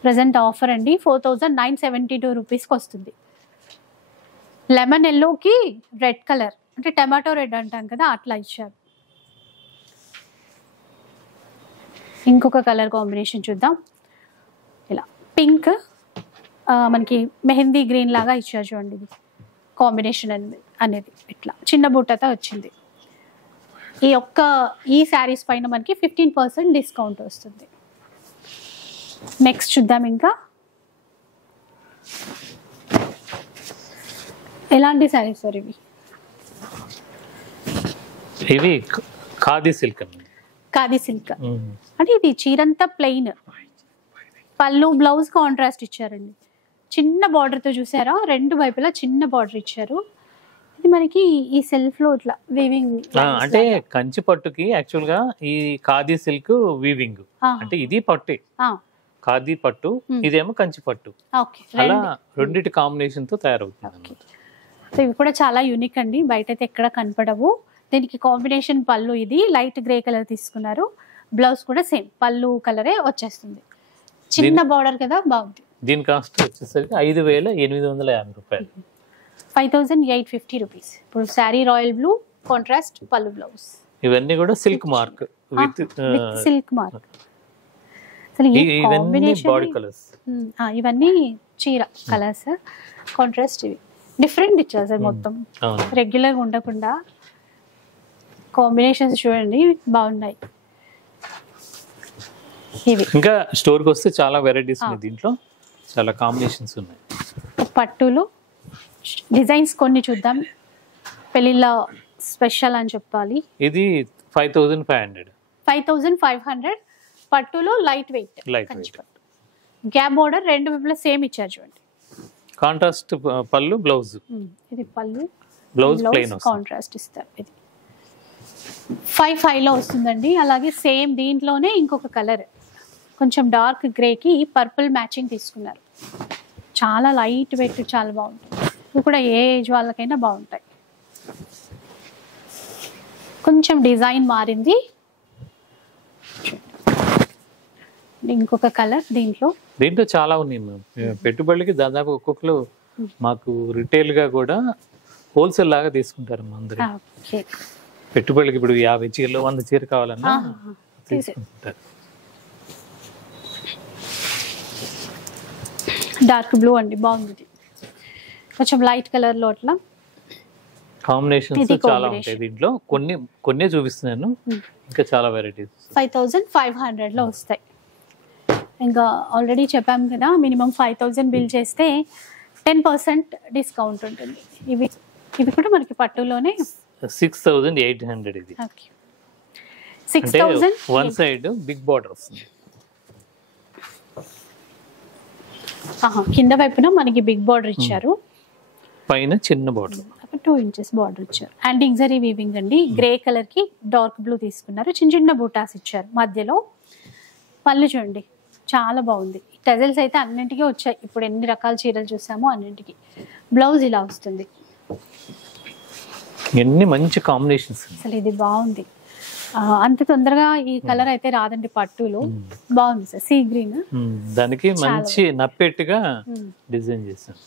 ప్రెసెంట్ ఆఫర్ అండి, 4972 రూపీస్కి వస్తుంది. లెమన్ ఎల్లోకి రెడ్ కలర్, అంటే టమాటో రెడ్ అంటాం కదా, అట్లా ఇచ్చారు. ఇంకొక కలర్ కాంబినేషన్ చూద్దాం. ఇలా పింక్ మనకి మెహందీ గ్రీన్ లాగా ఇచ్చారు చూడండి. ఇది కాంబినేషన్ అనేది ఇట్లా చిన్న బుట్టతో వచ్చింది. ఈ శారీస్ పైన మనకి 15% డిస్కౌంట్ వస్తుంది. నెక్స్ట్ చూద్దాం. ఇంకా ఎలాంటి సారీస్ సార్ ఇవి? ఇవి ఖాదీ సిల్క్. ఖాదీ సిల్క్ అంటే ఇది చీరంతా ప్లెయిన్, పళ్ళు బ్లౌజ్ కాంట్రాస్ట్ ఇచ్చారండి. చిన్న బార్డర్ తో చూసారా, రెండు వైపులా చిన్న బార్డర్ ఇచ్చారు. ఇది మనకి ఈ సెల్ఫ్ లో ఇట్లా వీవింగ్, అంటే కంచి పట్టుకి యాక్చువల్ గా ఈ ఖాదీ సిల్క్ వీవింగ్ అంటే ఇది పట్టే ఖాదీ పట్టు, ఇదేమో కంచి పట్టు, అలా రెండిటి కాంబినేషన్ తో తయారవుతుంది. ఇవి కూడా చాలా యూనిక్ అండి, బయట అయితే ఎక్కడ కనపడవు. దీనికి కాంబినేషన్ పళ్ళు ఇది లైట్ గ్రే కలర్ తీసుకున్నారు, బ్లౌజ్ కూడా సేమ్ పళ్ళు కలరే వచ్చేస్తుంది. చిన్న బార్డర్ కదా, బాగుంది. దీని కాస్ట్ వచ్చేసరికి 5,850 రూపాయలు, 5,850 రూపీస్. ఇప్పుడు శారీ రాయల్ బ్లూ కాంట్రాస్ట్ పళ్ళు బ్లౌజ్. ఇవన్నీ కూడా silk mark with silk mark. అసలు ఈ కాంబినేషన్ బాడీ కలర్స్, ఇవన్నీ చీర కలర్స్ కాంట్రాస్ట్. ఇవి డిఫరెంట్ ఇచ్చారు సార్, మొత్తం రెగ్యులర్ గా ఉండకుండా కాంబినేషన్స్ చూడండి బాగున్నాయి. ఇవి ఇంకా స్టోర్ కి వస్తే చాలా వెరైటీస్ ఉన్నాయి, దీంట్లో చాలా కాంబినేషన్స్ ఉన్నాయి. పట్టులో డిజైన్స్ కొన్ని చూద్దాం, పెళ్లిళ్ళ స్పెషల్ అని చెప్పాలి. ఇది 5,500. 5,500 పట్టులో లైట్ వెయిట్ పట్టు, గ్యాప్ బోర్డర్ రెండు వైపులా సేమ్ ఇచ్చారు చూడండి. కాంట్రాస్ట్ పళ్ళు బ్లౌజ్, ఇది పళ్ళు బ్లౌజ్ ప్లెయిన్ కాంట్రాస్ట్ ఇస్తారు. ఇది 5,500 లో వస్తుందండి. అలాగే సేమ్ దీంట్లోనే ఇంకొక కలర్ కొంచెం డార్క్ గ్రే కి పర్పుల్ మ్యాచింగ్ తీసుకున్నారు. చాలా లైట్ వెయిట్, చాలా బాగుంటుంది. ఇవి కూడా ఏ ఏజ్ వాళ్ళకైనా బాగుంటాయి. కొంచెం డిజైన్ మారింది, ఇంకొక కలర్ దీంట్లో చాలా ఉన్నాయి. పెట్టుబడికి దాదాపు ఒక్కొక్కరు మాకు రిటైల్ గా కూడా హోల్సేల్ లాగా తీసుకుంటారు. అందరూ పెట్టుబడికి ఇప్పుడు 50 చీరలు 100 చీర కావాలన్నా తీసుకుంటారు. డార్క్ బ్లూ అండి, బాగుంది. కొంచెం లైట్ కలర్ లో అట్లా కాంబినేషన్స్ చాలా ఉంటాయి దీంట్లో. కొన్ని చూపిస్తున్నాను, ఇంకా చాలా వెరైటీస్ 5,500 లో వస్తాయి. ఇంకా ఆల్రెడీ చెప్పాం కదా, మినిమం 5,000 బిల్ చేస్తే 10% డిస్కౌంట్ ఉంటుంది. ఇవి కూడా మనకి పట్టులోనే 6,800. ఇది 6,000 వన్ సైడ్ బిగ్ బార్డర్ వస్తుంది, కింద వైపున మనకి బిగ్ బార్డర్ ఇచ్చారు, పైన చిన్న బార్డర్ 2 inches బార్డర్ ఇచ్చారు. అండ్ ఇంజరీ వీవింగ్ అండి, గ్రే కలర్ కి డార్క్ బ్లూ తీసుకున్నారు, చిన్న చిన్న బూటాస్ ఇచ్చారు మధ్యలో. పళ్ళు చూడండి చాలా బాగుంది. టెజల్స్ అయితే అన్నింటికి వచ్చాయి, ఇప్పుడు ఎన్ని రకాల చీరలు చూసామో అన్నింటికి. బ్లౌజ్ ఇలా వస్తుంది. ఎన్ని మంచి కాంబినేషన్స్, అసలు ఇది బాగుంది. అంత తొందరగా ఈ కలర్ అయితే రాదండి పట్టులో. బాగుంది సార్, సీ గ్రీన్, దానికి మంచి నప్పెట్టుగా డిజైన్ చేశాను.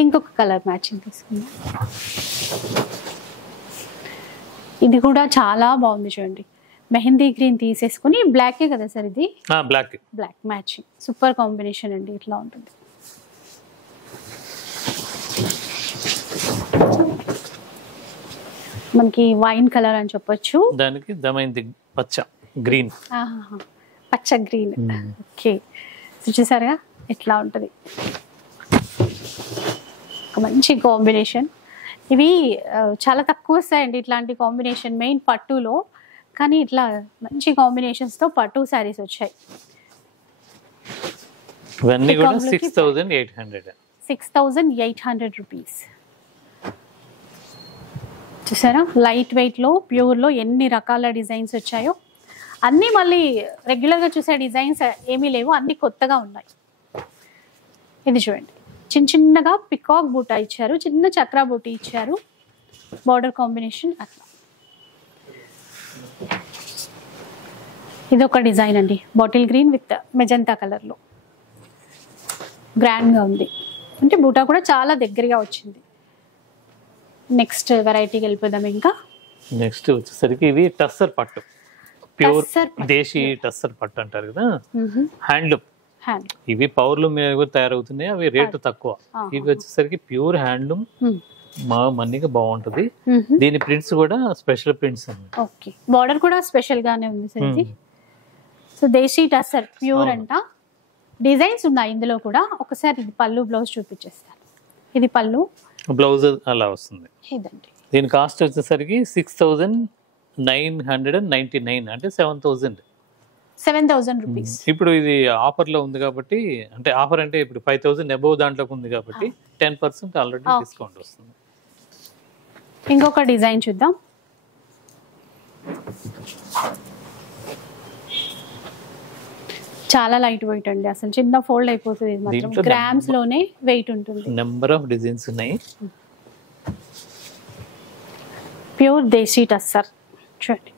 ఇంకొక కలర్ మ్యాచింగ్ తీసుకుందాం. ఇది కూడా చాలా బాగుంది చూడండి, మెహందీ గ్రీన్ తీసేసుకుని బ్లాకే కదా సార్ ఇది, బ్లాక్ మ్యాచింగ్, సూపర్ కాంబినేషన్ అండి. ఇట్లా ఉంటుంది. మనకి వైన్ కలర్ అని చెప్పొచ్చు, దానికి దమైంది పచ్చ గ్రీన్, పచ్చ గ్రీన్. ఓకే, చూసారుగా ఎట్లా ఉంటుంది, ఒక మంచి కాంబినేషన్. ఇవి చాలా తక్కువ వస్తాయండి ఇట్లాంటి కాంబినేషన్ మెయిన్ పట్టులో, కానీ ఇట్లా మంచి కాంబినేషన్స్ తో పట్టు శారీస్ వచ్చాయి. ఇవన్నీ కూడా 6,800 రూపీస్. చూసారా లైట్ వెయిట్ లో ప్యూర్ లో ఎన్ని రకాల డిజైన్స్ వచ్చాయో. అన్నీ మళ్ళీ రెగ్యులర్ గా చూసే డిజైన్స్ ఏమీ లేవు, అన్ని కొత్తగా ఉన్నాయి. ఇది చూడండి, చిన్న చిన్నగా పికాక్ బూటా ఇచ్చారు, చిన్న చక్రా బూటీ ఇచ్చారు, బార్డర్ కాంబినేషన్ అట్లా. ఇది ఒక డిజైన్ అండి, bottle green with magenta colour లో, గ్రాండ్ గా ఉంది. అంటే బూటా కూడా చాలా దగ్గరగా వచ్చింది. నెక్స్ట్ వెరైటీకి వెళ్ళిపోదాం. ఇంకా నెక్స్ట్ వచ్చేసరికి ఇవి టస్సర్ పట్టు, ప్యూర్ దేశీ టస్సర్ పట్టు అంటారు కదా, హ్యాండ్లూమ్. ఇవి పవర్లూమ్ తయారవుతున్నాయి, అవి రేటు తక్కువ. ఇవి వచ్చేసరికి ప్యూర్ హ్యాండ్లూమ్, మా మన్నీగా బాగుంటది. దీని ప్రింట్స్ కూడా స్పెషల్ ప్రింట్స్ అన్నమాట. ఓకే, బార్డర్ కూడా స్పెషల్ గానే ఉంది సార్ ఇది. సో దేశీ టస్సర్ ప్యూర్ అంట. డిజైన్స్ ఉన్నాయి ఇందులో కూడా. ఒకసారి ఇది పళ్ళు బ్లౌజ్ చూపించేస్తాను. ఇది పళ్ళు, బ్లౌజ్ అలా వస్తుంది. ఇదండి. దీని కాస్ట్ వచ్చేసరికి 6,999 అంటే 7,000. 7,000 రూపీస్. ఇప్పుడు ఇది ఆఫర్లో ఉంది కాబట్టి, అంటే ఆఫర్ అంటే ఇప్పుడు 5,000 అబోవ్ దాంట్లోకి ఉంది కాబట్టి 10% ఆల్రెడీ డిస్కౌంట్ వస్తుంది. ఇంకొక డిజైన్ చూద్దాం. చాలా లైట్ వెయిట్ అండి, అసలు చిన్న ఫోల్డ్ అయిపోతుంది. ఇది మాత్రం గ్రామ్స్ లోనే వెయిట్ ఉంటుంది. నెంబర్ ఆఫ్ డిజైన్స్ ఉన్నాయి. ప్యూర్ దేశీ టస్సర్ చూడండి.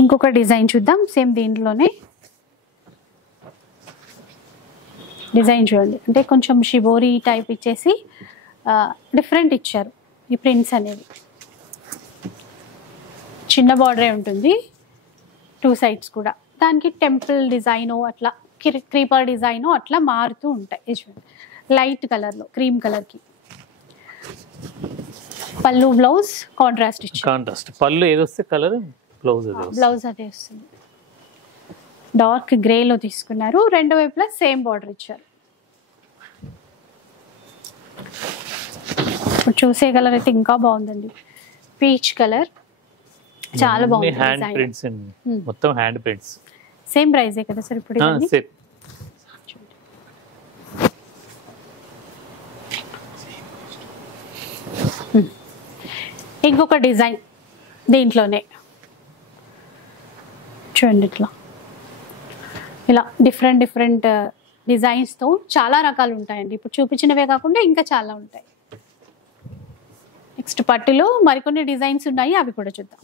ఇంకొక డిజైన్ చూద్దాం, సేమ్ దీంట్లోనే డిజైన్ చూడండి. అంటే కొంచెం షిబోరి టైప్ ఇచ్చేసి డిఫరెంట్ ఇచ్చారు ఈ ప్రింట్స్ అనేవి. చిన్న బార్డరే ఉంటుంది 2 సైడ్స్ కూడా. దానికి టెంపుల్ డిజైన్ అట్లా క్రీపర్ డిజైన్ అట్లా మారుతూ ఉంటాయి. లైట్ కలర్లో క్రీమ్ కలర్కి పళ్ళు, బ్లౌజ్ కాంట్రాస్ట్ ఇచ్చారు. కాంట్రాస్ట్ పళ్ళు ఏదొస్తే కలర్, బ్లౌజ్ అదే వస్తుంది. డార్క్ గ్రేలో తీసుకున్నారు, రెండు వైపులా సేమ్ బార్డర్ ఇచ్చారు. ఇప్పుడు చూసే కలర్ అయితే ఇంకా బాగుందండి, పీచ్ కలర్, చాలా బాగుంది. హ్యాండ్ ప్రింట్స్ మొత్తం హ్యాండ్ ప్రింట్స్. సేమ్ ప్రైజే కదా సార్ ఇప్పుడు? ఇంకొక డిజైన్ దీంట్లోనే చూడండి. ఇలా డిఫరెంట్ డిఫరెంట్ డిజైన్స్తో చాలా రకాలు ఉంటాయండి. ఇప్పుడు చూపించినవే కాకుండా ఇంకా చాలా ఉంటాయి. నెక్స్ట్ పట్టులో మరికొన్ని డిజైన్స్ ఉన్నాయి, అవి కూడా చూద్దాం.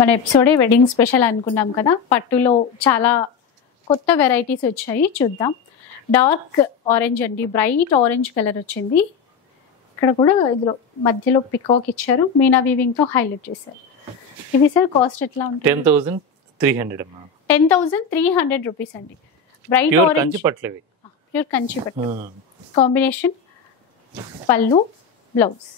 మన ఎపిసోడే వెడ్డింగ్ స్పెషల్ అనుకున్నాం కదా, పట్టులో చాలా కొత్త వెరైటీస్ వచ్చాయి, చూద్దాం. డార్క్ ఆరెంజ్ అండి, బ్రైట్ ఆరెంజ్ కలర్ వచ్చింది. ఇక్కడ కూడా ఇందులో మధ్యలో పికాక్ ఇచ్చారు, మీనా వీవింగ్ తో హైలైట్ చేశారు. ఇవి సార్ కాస్ట్ ఎట్లా ఉంటుంది? 10,300 అమ్మా. 10,300 రూపీస్ అండి. బ్రైట్ ఆరెంజ్ కంచి పట్లు, ప్యూర్ కంచి పట్టు కాంబినేషన్, పళ్ళు, బ్లౌజ్.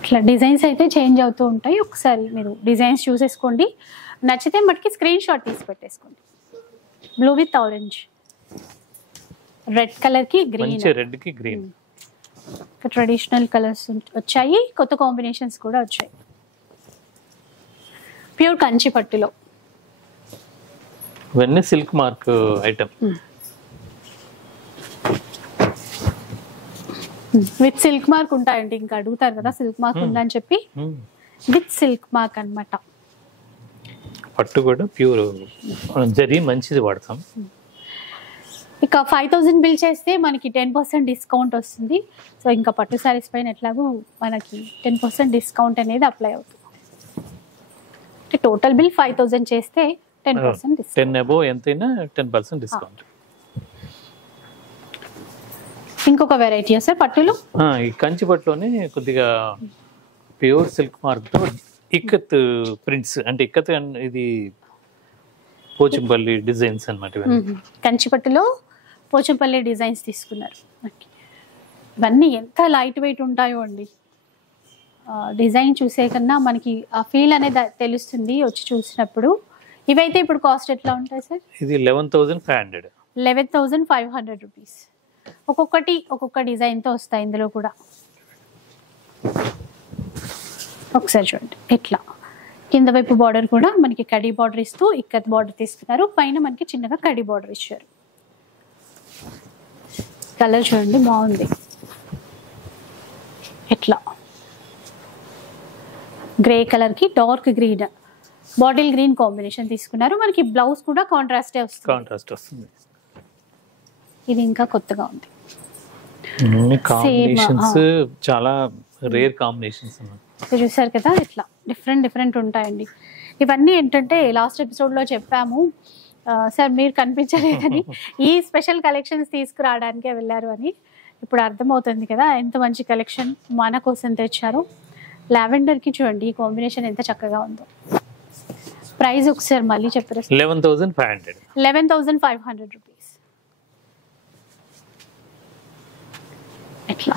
ఇట్లా డిజైన్స్ అయితే చేంజ్ అవుతూ ఉంటాయి. ఒకసారి మీరు డిజైన్స్ చూసేసుకోండి, నచ్చితే మటుకి స్క్రీన్ షాట్ తీసి పెట్టేసుకోండి. Blue with orange, red colour కి గ్రీన్, రెడ్ కి గ్రీన్. ట్రెడిషనల్ కలర్స్ వచ్చాయి, కొత్త కాంబినేషన్స్ కూడా వచ్చాయి. ప్యూర్ కంచి పట్టులో ఇవన్నీ silk mark item. With silk mark ఉంటాయండి, ఇంకా అడుగుతారు కదా సిల్క్ మార్క్ ఉందని చెప్పి. విత్ సిల్క్ మార్క్ అన్నమాట. పట్టు కూడా ప్యూర్ జరీ మంచిది వాడతాం. ఇక 5,000 బిల్ చేస్తే మనకి 10% డిస్కౌంట్ వస్తుంది. సో ఇంకా పట్టు శారీస్ పైన ఎట్లాగో మనకి 10% డిస్కౌంట్ అనేది అప్లై అవుతుంది. టోటల్ బిల్ 5,000 చేస్తే 10% డిస్కౌంట్. 10 అబోవ్ ఎంతైనా 10% డిస్కౌంట్. ఇంకొక వెరైటీ సార్ పట్టులో, ఈ కంచి పట్టులోనే కొద్దిగా ప్యూర్ సిల్క్ మార్క్ తో ఇక్కత్ ప్రింట్స్, అంటే ఇక్కత్ ఇది పోచంపల్లి డిజైన్స్ అన్నమాట. కంచి పట్టులో పోచంపల్లి డిజైన్స్ తీసుకున్నారు. ఇవన్నీ ఎంత లైట్ వెయిట్ ఉంటాయో అండి, డిజైన్ చూసే కన్నా మనకి ఆ ఫీల్ అనేది తెలుస్తుంది వచ్చి చూసినప్పుడు. ఇవైతే ఇప్పుడు కాస్ట్ ఎట్లా ఉంటాయి సార్? ఇది 11,500. 11,500 రూపీస్. ఒక్కొక్కటి ఒక్కొక్క డిజైన్తో వస్తాయి ఇందులో కూడా. ఒకసారి చూడండి, ఇట్లా కింద వైపు బార్డర్ కూడా మనకి కడీ బార్డర్ ఇస్తూ ఇక్కత్ బార్డర్ తీసుకున్నారు, పైన మనకి చిన్నగా కడీ బార్డర్ ఇచ్చారు. కలర్ చూడండి బాగుంది. ఇట్లా గ్రే కలర్ కి dark green, bottle green combination తీసుకున్నారు. మనకి బ్లౌజ్ కూడా కాంట్రాస్టే వస్తుంది. ఇది ఇంకా కొత్తగా ఉంది. చాలా రేర్ కాంబినేషన్స్ చూసారు కదా, ఇట్లా డిఫరెంట్ డిఫరెంట్ ఉంటాయండి. ఇవన్నీ ఏంటంటే లాస్ట్ ఎపిసోడ్లో చెప్పాము సార్, మీరు కనిపించలేదని ఈ స్పెషల్ కలెక్షన్స్ తీసుకురావడానికే వెళ్ళారు అని. ఇప్పుడు అర్థమవుతుంది కదా ఎంత మంచి కలెక్షన్ మన కోసం తెచ్చారు. లావెండర్కి చూడండి ఈ కాంబినేషన్ ఎంత చక్కగా ఉందో. ప్రైస్ ఒకసారి మళ్ళీ చెప్పారు? 11,500. 11,500 రూపీస్. ఇట్లా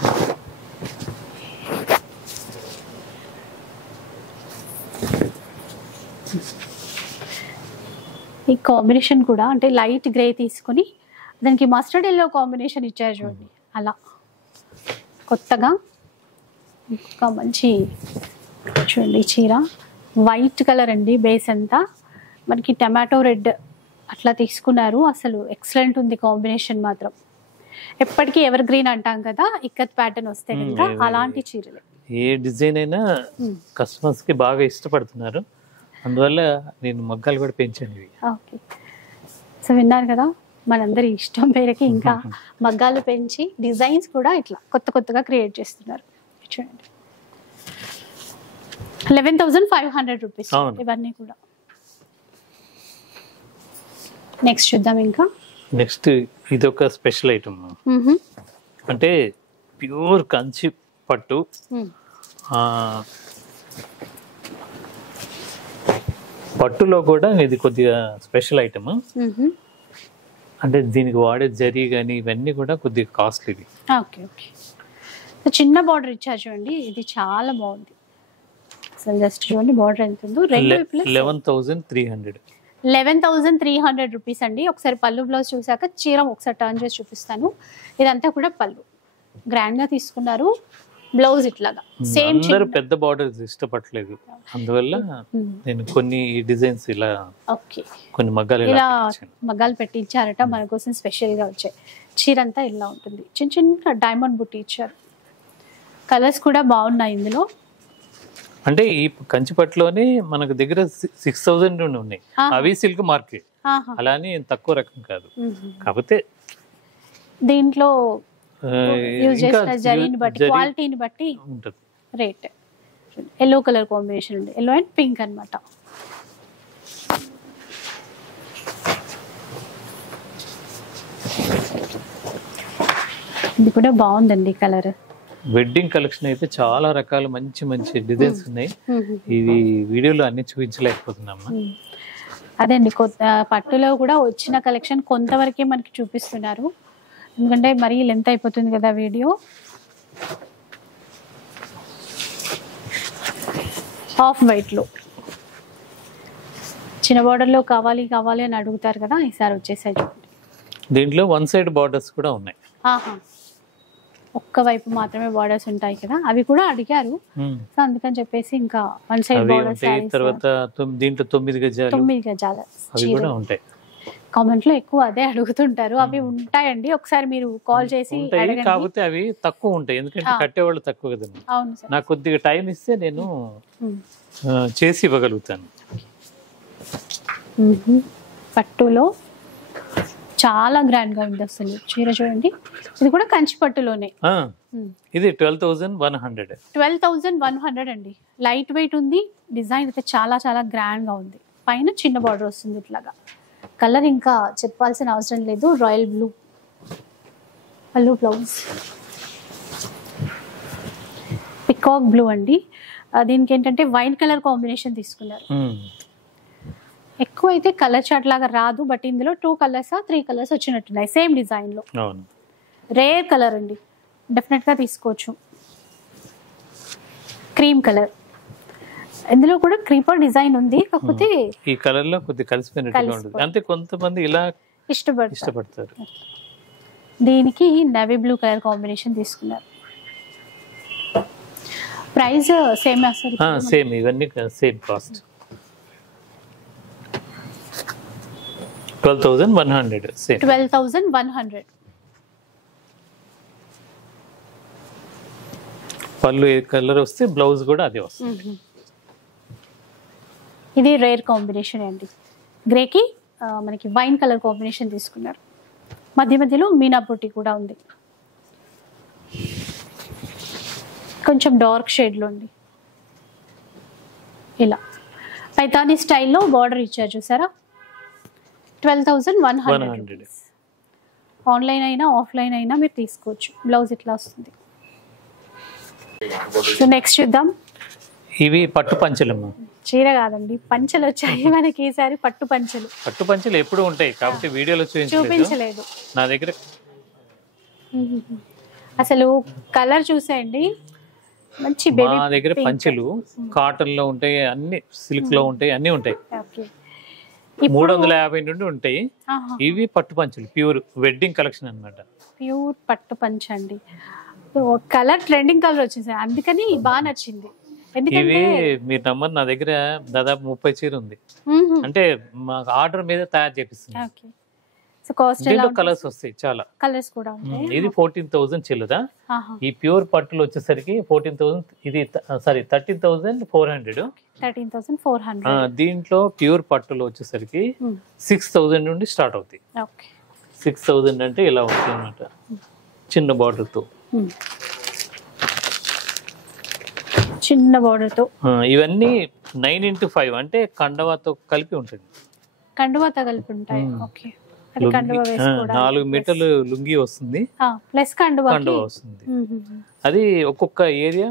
ఈ కాంబినేషన్ కూడా అంటే లైట్ గ్రే తీసుకొని దానికి మస్టర్డ్ ఎల్లో కాంబినేషన్ ఇచ్చారు చూడండి, అలా కొత్తగా ఒక మంచి చూడండి చీర. వైట్ కలర్ అండి, బేస్ అంతా మనకి టమాటో రెడ్ అట్లా తీసుకున్నారు. అసలు ఎక్సలెంట్ ఉంది కాంబినేషన్ మాత్రం. ఎప్పటికీ ఎవర్ గ్రీన్ అంటాం కదా, ఇక్కత్ ప్యాటర్న్ వస్తే కనుక అలాంటి చీరలే. ఏ డిజైన్ అయినా కస్టమర్స్ కి బాగా ఇష్టపడుతున్నారు, అందువల్ల నేను మగ్గాలు కూడా పెంచాను. ఓకే, సో విన్నారు కదా, మనందరి ఇష్టం పేరుకి ఇంకా మగ్గాలు పెంచి డిజైన్స్ కూడా ఇట్లా కొత్త కొత్తగా క్రియేట్ చేస్తున్నారు. చూడండి 11,500 రూపీస్ ఇవన్నీ కూడా. నెక్స్ట్ చూద్దాం. ఇంకా నెక్స్ట్ ఇది ఒక స్పెషల్ ఐటమ్, అంటే ప్యూర్ కంచి పట్టు. పట్టులో కూడా ఇది కొద్దిగా స్పెషల్ ఐటమ్, అంటే దీనికి వాడే జరీ కానీ ఇవన్నీ కూడా కొద్దిగా కాస్ట్లీవి. ఓకే ఓకే, చిన్న బార్డర్ ఇచ్చారు చూడండి, ఇది చాలా బాగుంది. అసలు జస్ట్ చూడండి బార్డర్ ఎంత ఉందో. 11,300 11,300 రూపీస్ అండి. ఒకసారి పళ్ళు బ్లౌజ్ చూసాక చీర ఒకసారి టర్న్ చేసి చూపిస్తాను. ఇదంతా కూడా పళ్ళు గ్రాండ్ గా తీసుకున్నారు. బ్లౌజ్ ఇట్లాగా సేమ్. అందరూ పెద్ద బార్డర్స్ ఇష్టపడలేదు, అందువల్ల నేను కొన్ని డిజైన్స్ ఇలా కొన్ని మగ్గాలు ఇలా మగ్గాలు పెట్టి ఇచ్చారట మన కోసం స్పెషల్ గా వచ్చాయి. చీర అంతా ఇలా ఉంటుంది, చిన్న చిన్న డైమండ్ బుట్టి ఇచ్చారు. కలర్స్ కూడా బాగున్నాయి ఇందులో. అంటే ఈ కంచిపట్టులోనే మనకు దగ్గర 6,000 నుండి ఉన్నాయి, అవి సిల్క్ మార్కెట్, అలానే తక్కువ రకం కాదు. కాకపోతే దీంట్లో యూజ్ చేసిన జరీని బట్టి క్వాలిటీని బట్టి ఉంటుంది రేట్. ఎల్లో కలర్ కాంబినేషన్ ఉంది, ఎల్లో అండ్ పింక్ అన్నమాట. ఇది కూడా బాగుందండి కలర్. వెడ్డింగ్ కలెక్షన్ అయితే చాలా రకాల మంచి మంచి డిజైన్స్ ఉన్నాయి. ఇవి వీడియోలో అన్ని చూపించలేకపోతున్నామా. అదే అండి, పట్టులో కూడా వచ్చిన కలెక్షన్ కొంతవరకే మనకి చూపిస్తున్నారు, ఎందుకంటే మరీ లెంత్ అయిపోతుంది కదా వీడియో. హాఫ్ వైట్ లో చిన్న బార్డర్ లో కావాలి కావాలి అని అడుగుతారు కదా, ఈసారి వచ్చేసాయి చూడండి. దీంట్లో వన్ సైడ్ బార్డర్స్ కూడా ఉన్నాయి. ఒక్క వైపు మాత్రమే బార్డర్స్ ఉంటాయి కదా, అవి కూడా అడిగారు. సో అందుకని చెప్పేసి ఇంకా వన్ సైడ్ బార్డర్స్. తర్వాత దీంట్లో 9 గజాల అవి కూడా ఉంటాయి. కామెంట్ లో ఎక్కువ అదే అడుగుతుంటారు. అవి ఉంటాయండి, ఒకసారి మీరు కాల్ చేసి అడగండి. కాకపోతే అవి తక్కువ ఉంటాయి, ఎందుకంటే కట్టేవాళ్ళు తక్కువ కదండి. అవును సార్, నాకు కొద్దిగా టైం ఇస్తే నేను చేసి ఇవ్వగలుగుతాను. పట్టులో చాలా గ్రాండ్ గా ఉంది అసలు చీర చూడండి. ఇది కూడా కంచి పట్టులోనే. ఇది 12,100. 12,100 అండి. లైట్ వెయిట్ ఉంది, డిజైన్ అయితే చాలా చాలా గ్రాండ్ గా ఉంది. పైన చిన్న బార్డర్ వస్తుంది ఇట్లాగా. కలర్ ఇంకా చెప్పాల్సిన అవసరం లేదు, రాయల్ బ్లూ. పళ్ళు బ్లౌజ్ పికాక్ బ్లూ అండి. దీనికి ఏంటంటే వైన్ కలర్ కాంబినేషన్ తీసుకున్నారు. ఎక్కువ అయితే కలర్ చార్ట్ లాగా రాదు, బట్ ఇందులో 2 కలర్స్ 3 కలర్స్ వచ్చినట్టున్నాయి సేమ్ డిజైన్ లో. రేర్ కలర్ అండి, డెఫినెట్ గా తీసుకోవచ్చు. క్రీమ్ కలర్, ఇందులో కూడా క్రీపర్ డిజైన్ ఉంది, కాకపోతే ఈ కలర్ లో కొద్దిగా కలిసిపోయినట్టుగా ఉంటుంది. అంటే కొంతమంది ఇలా ఇష్టపడతారు. దీనికి నేవీ బ్లూ కలర్ కాంబినేషన్ తీసుకున్నారు. ప్రైస్ సేమ్ సేమ్, ఇవన్నీ సేమ్ కాస్ట్. 12,100. 12,100. పళ్ళు ఏ కలర్ వస్తే బ్లౌజ్ కూడా అదే వస్తుంది. ఇది రేర్ కాంబినేషన్ అండి. గ్రేకి మనకి వైన్ కలర్ కాంబినేషన్ తీసుకున్నారు. మధ్య మధ్యలో మీనా బుట్టి కూడా ఉంది, కొంచెం డార్క్ షేడ్ లో ఉంది. ఇలా పైతానీ స్టైల్లో బార్డర్ ఇచ్చారు చూసారా. 12,100. ఆన్లైన్ అయినా ఆఫ్లైన్ అయినా మీరు తీసుకోవచ్చు. బ్లౌజ్ ఇట్లా వస్తుంది. సో నెక్స్ట్ చూద్దాం. ఇవి పట్టు పంచలమ్మా, చీర కాదండి, పంచలు వచ్చాయి మనకి ఈసారి. పట్టు పంచలు. పట్టు పంచలు ఎప్పుడు ఉంటాయి, కాబట్టి వీడియోలో చూపించలేదు నా దగ్గర. అసలు కలర్ చూసేయండి, మంచి మా దగ్గర పంచెలు కాటన్ లో ఉంటాయి, అన్ని సిల్క్ లో ఉంటాయి, అన్ని ఉంటాయి. 350 నుండి ఉంటాయి. ఇవి పట్టు పంచులు, ప్యూర్ వెడ్డింగ్ కలెక్షన్ అన్నమాట. ప్యూర్ పట్టు పంచ అండి. కలర్ ట్రెండింగ్ కలర్ వచ్చింది, అందుకని బాగా నచ్చింది. ఇవి మీరు నమ్మరు, నా దగ్గర దాదాపు 30 చీర ఉంది. అంటే మాకు ఆర్డర్ మీద తయారు చేపిస్తుంది. కలర్స్ వస్తాయి, చాలా కలర్స్ కూడా ఉంటాయి. ఇది 14,000 చిల్లదా. ఈ ప్యూర్ పట్టులు వచ్చేసరికి 14,000, ఇది సారీ 13,400. 13,400. దీంట్లో ప్యూర్ పట్టులు వచ్చేసరికి 6,000 నుండి స్టార్ట్ అవుతాయి. 6,000 అంటే ఇలా వస్తుంది అన్నమాట, చిన్న బార్డర్ తో. చిన్న బార్డర్ తో ఇవన్నీ 9x5 అంటే కండవాతో కలిపి ఉంటుంది. కండవాతో కలిపి ఉంటాయి. ఓకే. 4 మీటర్లు లుంగి వస్తుంది, ప్లస్ కండువా వస్తుంది. అది ఒక్కొక్క ఏరియా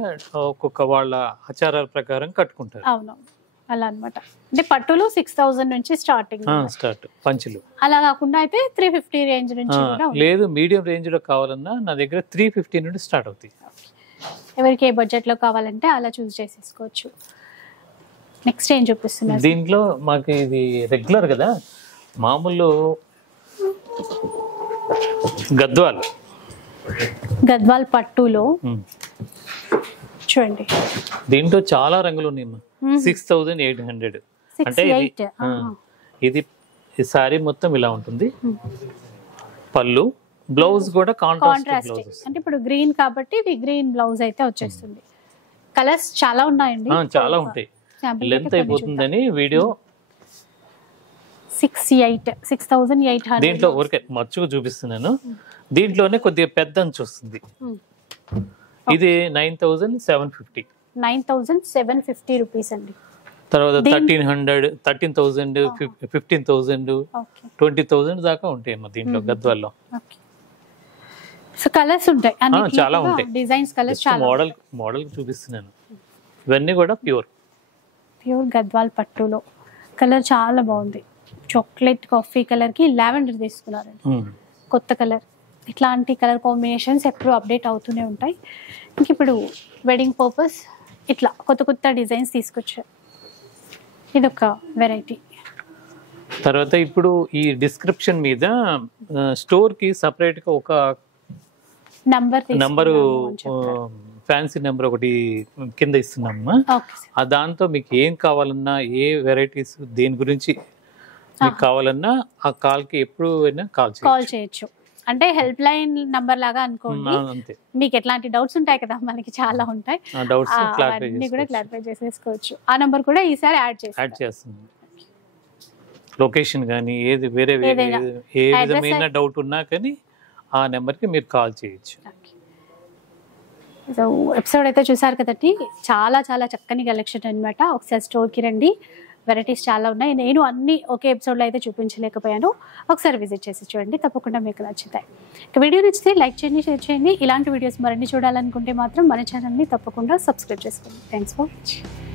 ఒక్కొక్క వాళ్ళ ఆచారాల ప్రకారం కట్టుకుంటారు. అవును, అలా అన్నమాట. అంటే పట్టులు 6,000 నుంచి స్టార్ట్ పంచులు. అలా కాకుండా అయితే 350 రేంజ్ నుంచి లేదు, మీడియం రేంజ్ లో కావాలన్నా నా దగ్గర 350 నుండి స్టార్ట్ అవుతాయి. ఎవరికి ఏ బడ్జెట్ లో కావాలంటే అలా చూస్ చేసేసుకోవచ్చు. నెక్స్ట్ ఏం చూపిస్తున్నారు దీంట్లో? మాకు ఇది రెగ్యులర్ కదా, మామూలు గద్వాల్ పట్టులో చూడండి. దీంట్లో చాలా రంగులు ఉన్నాయి. 6,800. అంటే ఇది సారీ మొత్తం ఇలా ఉంటుంది. పళ్ళు, బ్లౌజ్ కూడా కాంట్రాస్ట్. అంటే ఇప్పుడు గ్రీన్ కాబట్టి ఇది గ్రీన్ బ్లౌజ్ అయితే వచ్చేస్తుంది. కలర్స్ చాలా ఉన్నాయండి, చాలా ఉంటాయి. లెంత్ అయిపోతుందని వీడియో 6,800. దీంట్లో ఊరికే మచ్చుకు చూపిస్తున్నాను. దీంట్లోనే కొద్దిగా పెద్ద అంచు వస్తుంది. ఇది 9,750. 9,750 రూపీస్ అండి. తర్వాత 1,300, 13,000, 15,000, 20,000 దాకా ఉంటాయి అమ్మా దీంట్లో గద్వాల్లో. సో కలర్స్ ఉంటాయి, చాలా ఉంటాయి. డిజైన్స్ కలర్స్ చాలా. మోడల్ చూపిస్తున్నాను. ఇవన్నీ కూడా ప్యూర్ గద్వాల్ పట్టులో. కలర్ చాలా బాగుంది. చాక్లెట్ కాఫీ కలర్ కి లావెండర్ తీసుకున్నారండి, కొత్త కలర్. ఇట్లాంటి కలర్ కాంబినేషన్స్ ఎప్పుడు అప్డేట్ అవుతూనే ఉంటాయి. ఇంక ఇప్పుడు వెడ్డింగ్ పర్పస్ ఇట్లా కొత్త కొత్త డిజైన్స్ తీసుకొచ్చారు. ఇదొక వెరైటీ. తర్వాత ఇప్పుడు ఈ డిస్క్రిప్షన్ మీద స్టోర్ కి సపరేట్ గా ఒక నంబరు, ఫ్యాన్సీ నెంబర్ ఒకటి కింద ఇస్తున్నామ్మా. దాంతో మీకు ఏం కావాలన్నా, ఏ వెరైటీస్ దేని గురించి మీకు కావాలన్నా ఆ కాల్ కి ఎప్పుడు కాల్ చేయొచ్చు. అంటే హెల్ప్ లైన్ నంబర్ లాగా అనుకోండి. మీకు ఎట్లాంటి డౌట్స్ ఉంటాయి కదా, మనకి చాలా ఉంటాయి, అన్ని కూడా క్లారిఫై చేసేసుకోవచ్చు. ఆ నంబర్ కూడా ఈసారి యాడ్ చేస్తుంది. లొకేషన్ కానీ ఏది వేరే ఏ విధమైన డౌట్ ఉన్నా కానీ ఆ నెంబర్కి మీరు కాల్ చేయొచ్చు. సో ఎపిసోడ్ అయితే చూసారు కదండి, చాలా చాలా చక్కని కలెక్షన్ అనమాట. ఒకసారి స్టోర్కి రండి, వెరైటీస్ చాలా ఉన్నాయి. నేను అన్ని ఒకే ఎపిసోడ్లో అయితే చూపించలేకపోయాను, ఒకసారి విజిట్ చేసి చూడండి, తప్పకుండా మీకు నచ్చుతాయి. ఇక వీడియో నచ్చితే లైక్ చేయండి, షేర్ చేయండి. ఇలాంటి వీడియోస్ మరిన్ని చూడాలనుకుంటే మాత్రం మన ఛానల్ని తప్పకుండా సబ్స్క్రైబ్ చేసుకోండి. Thanks for watching.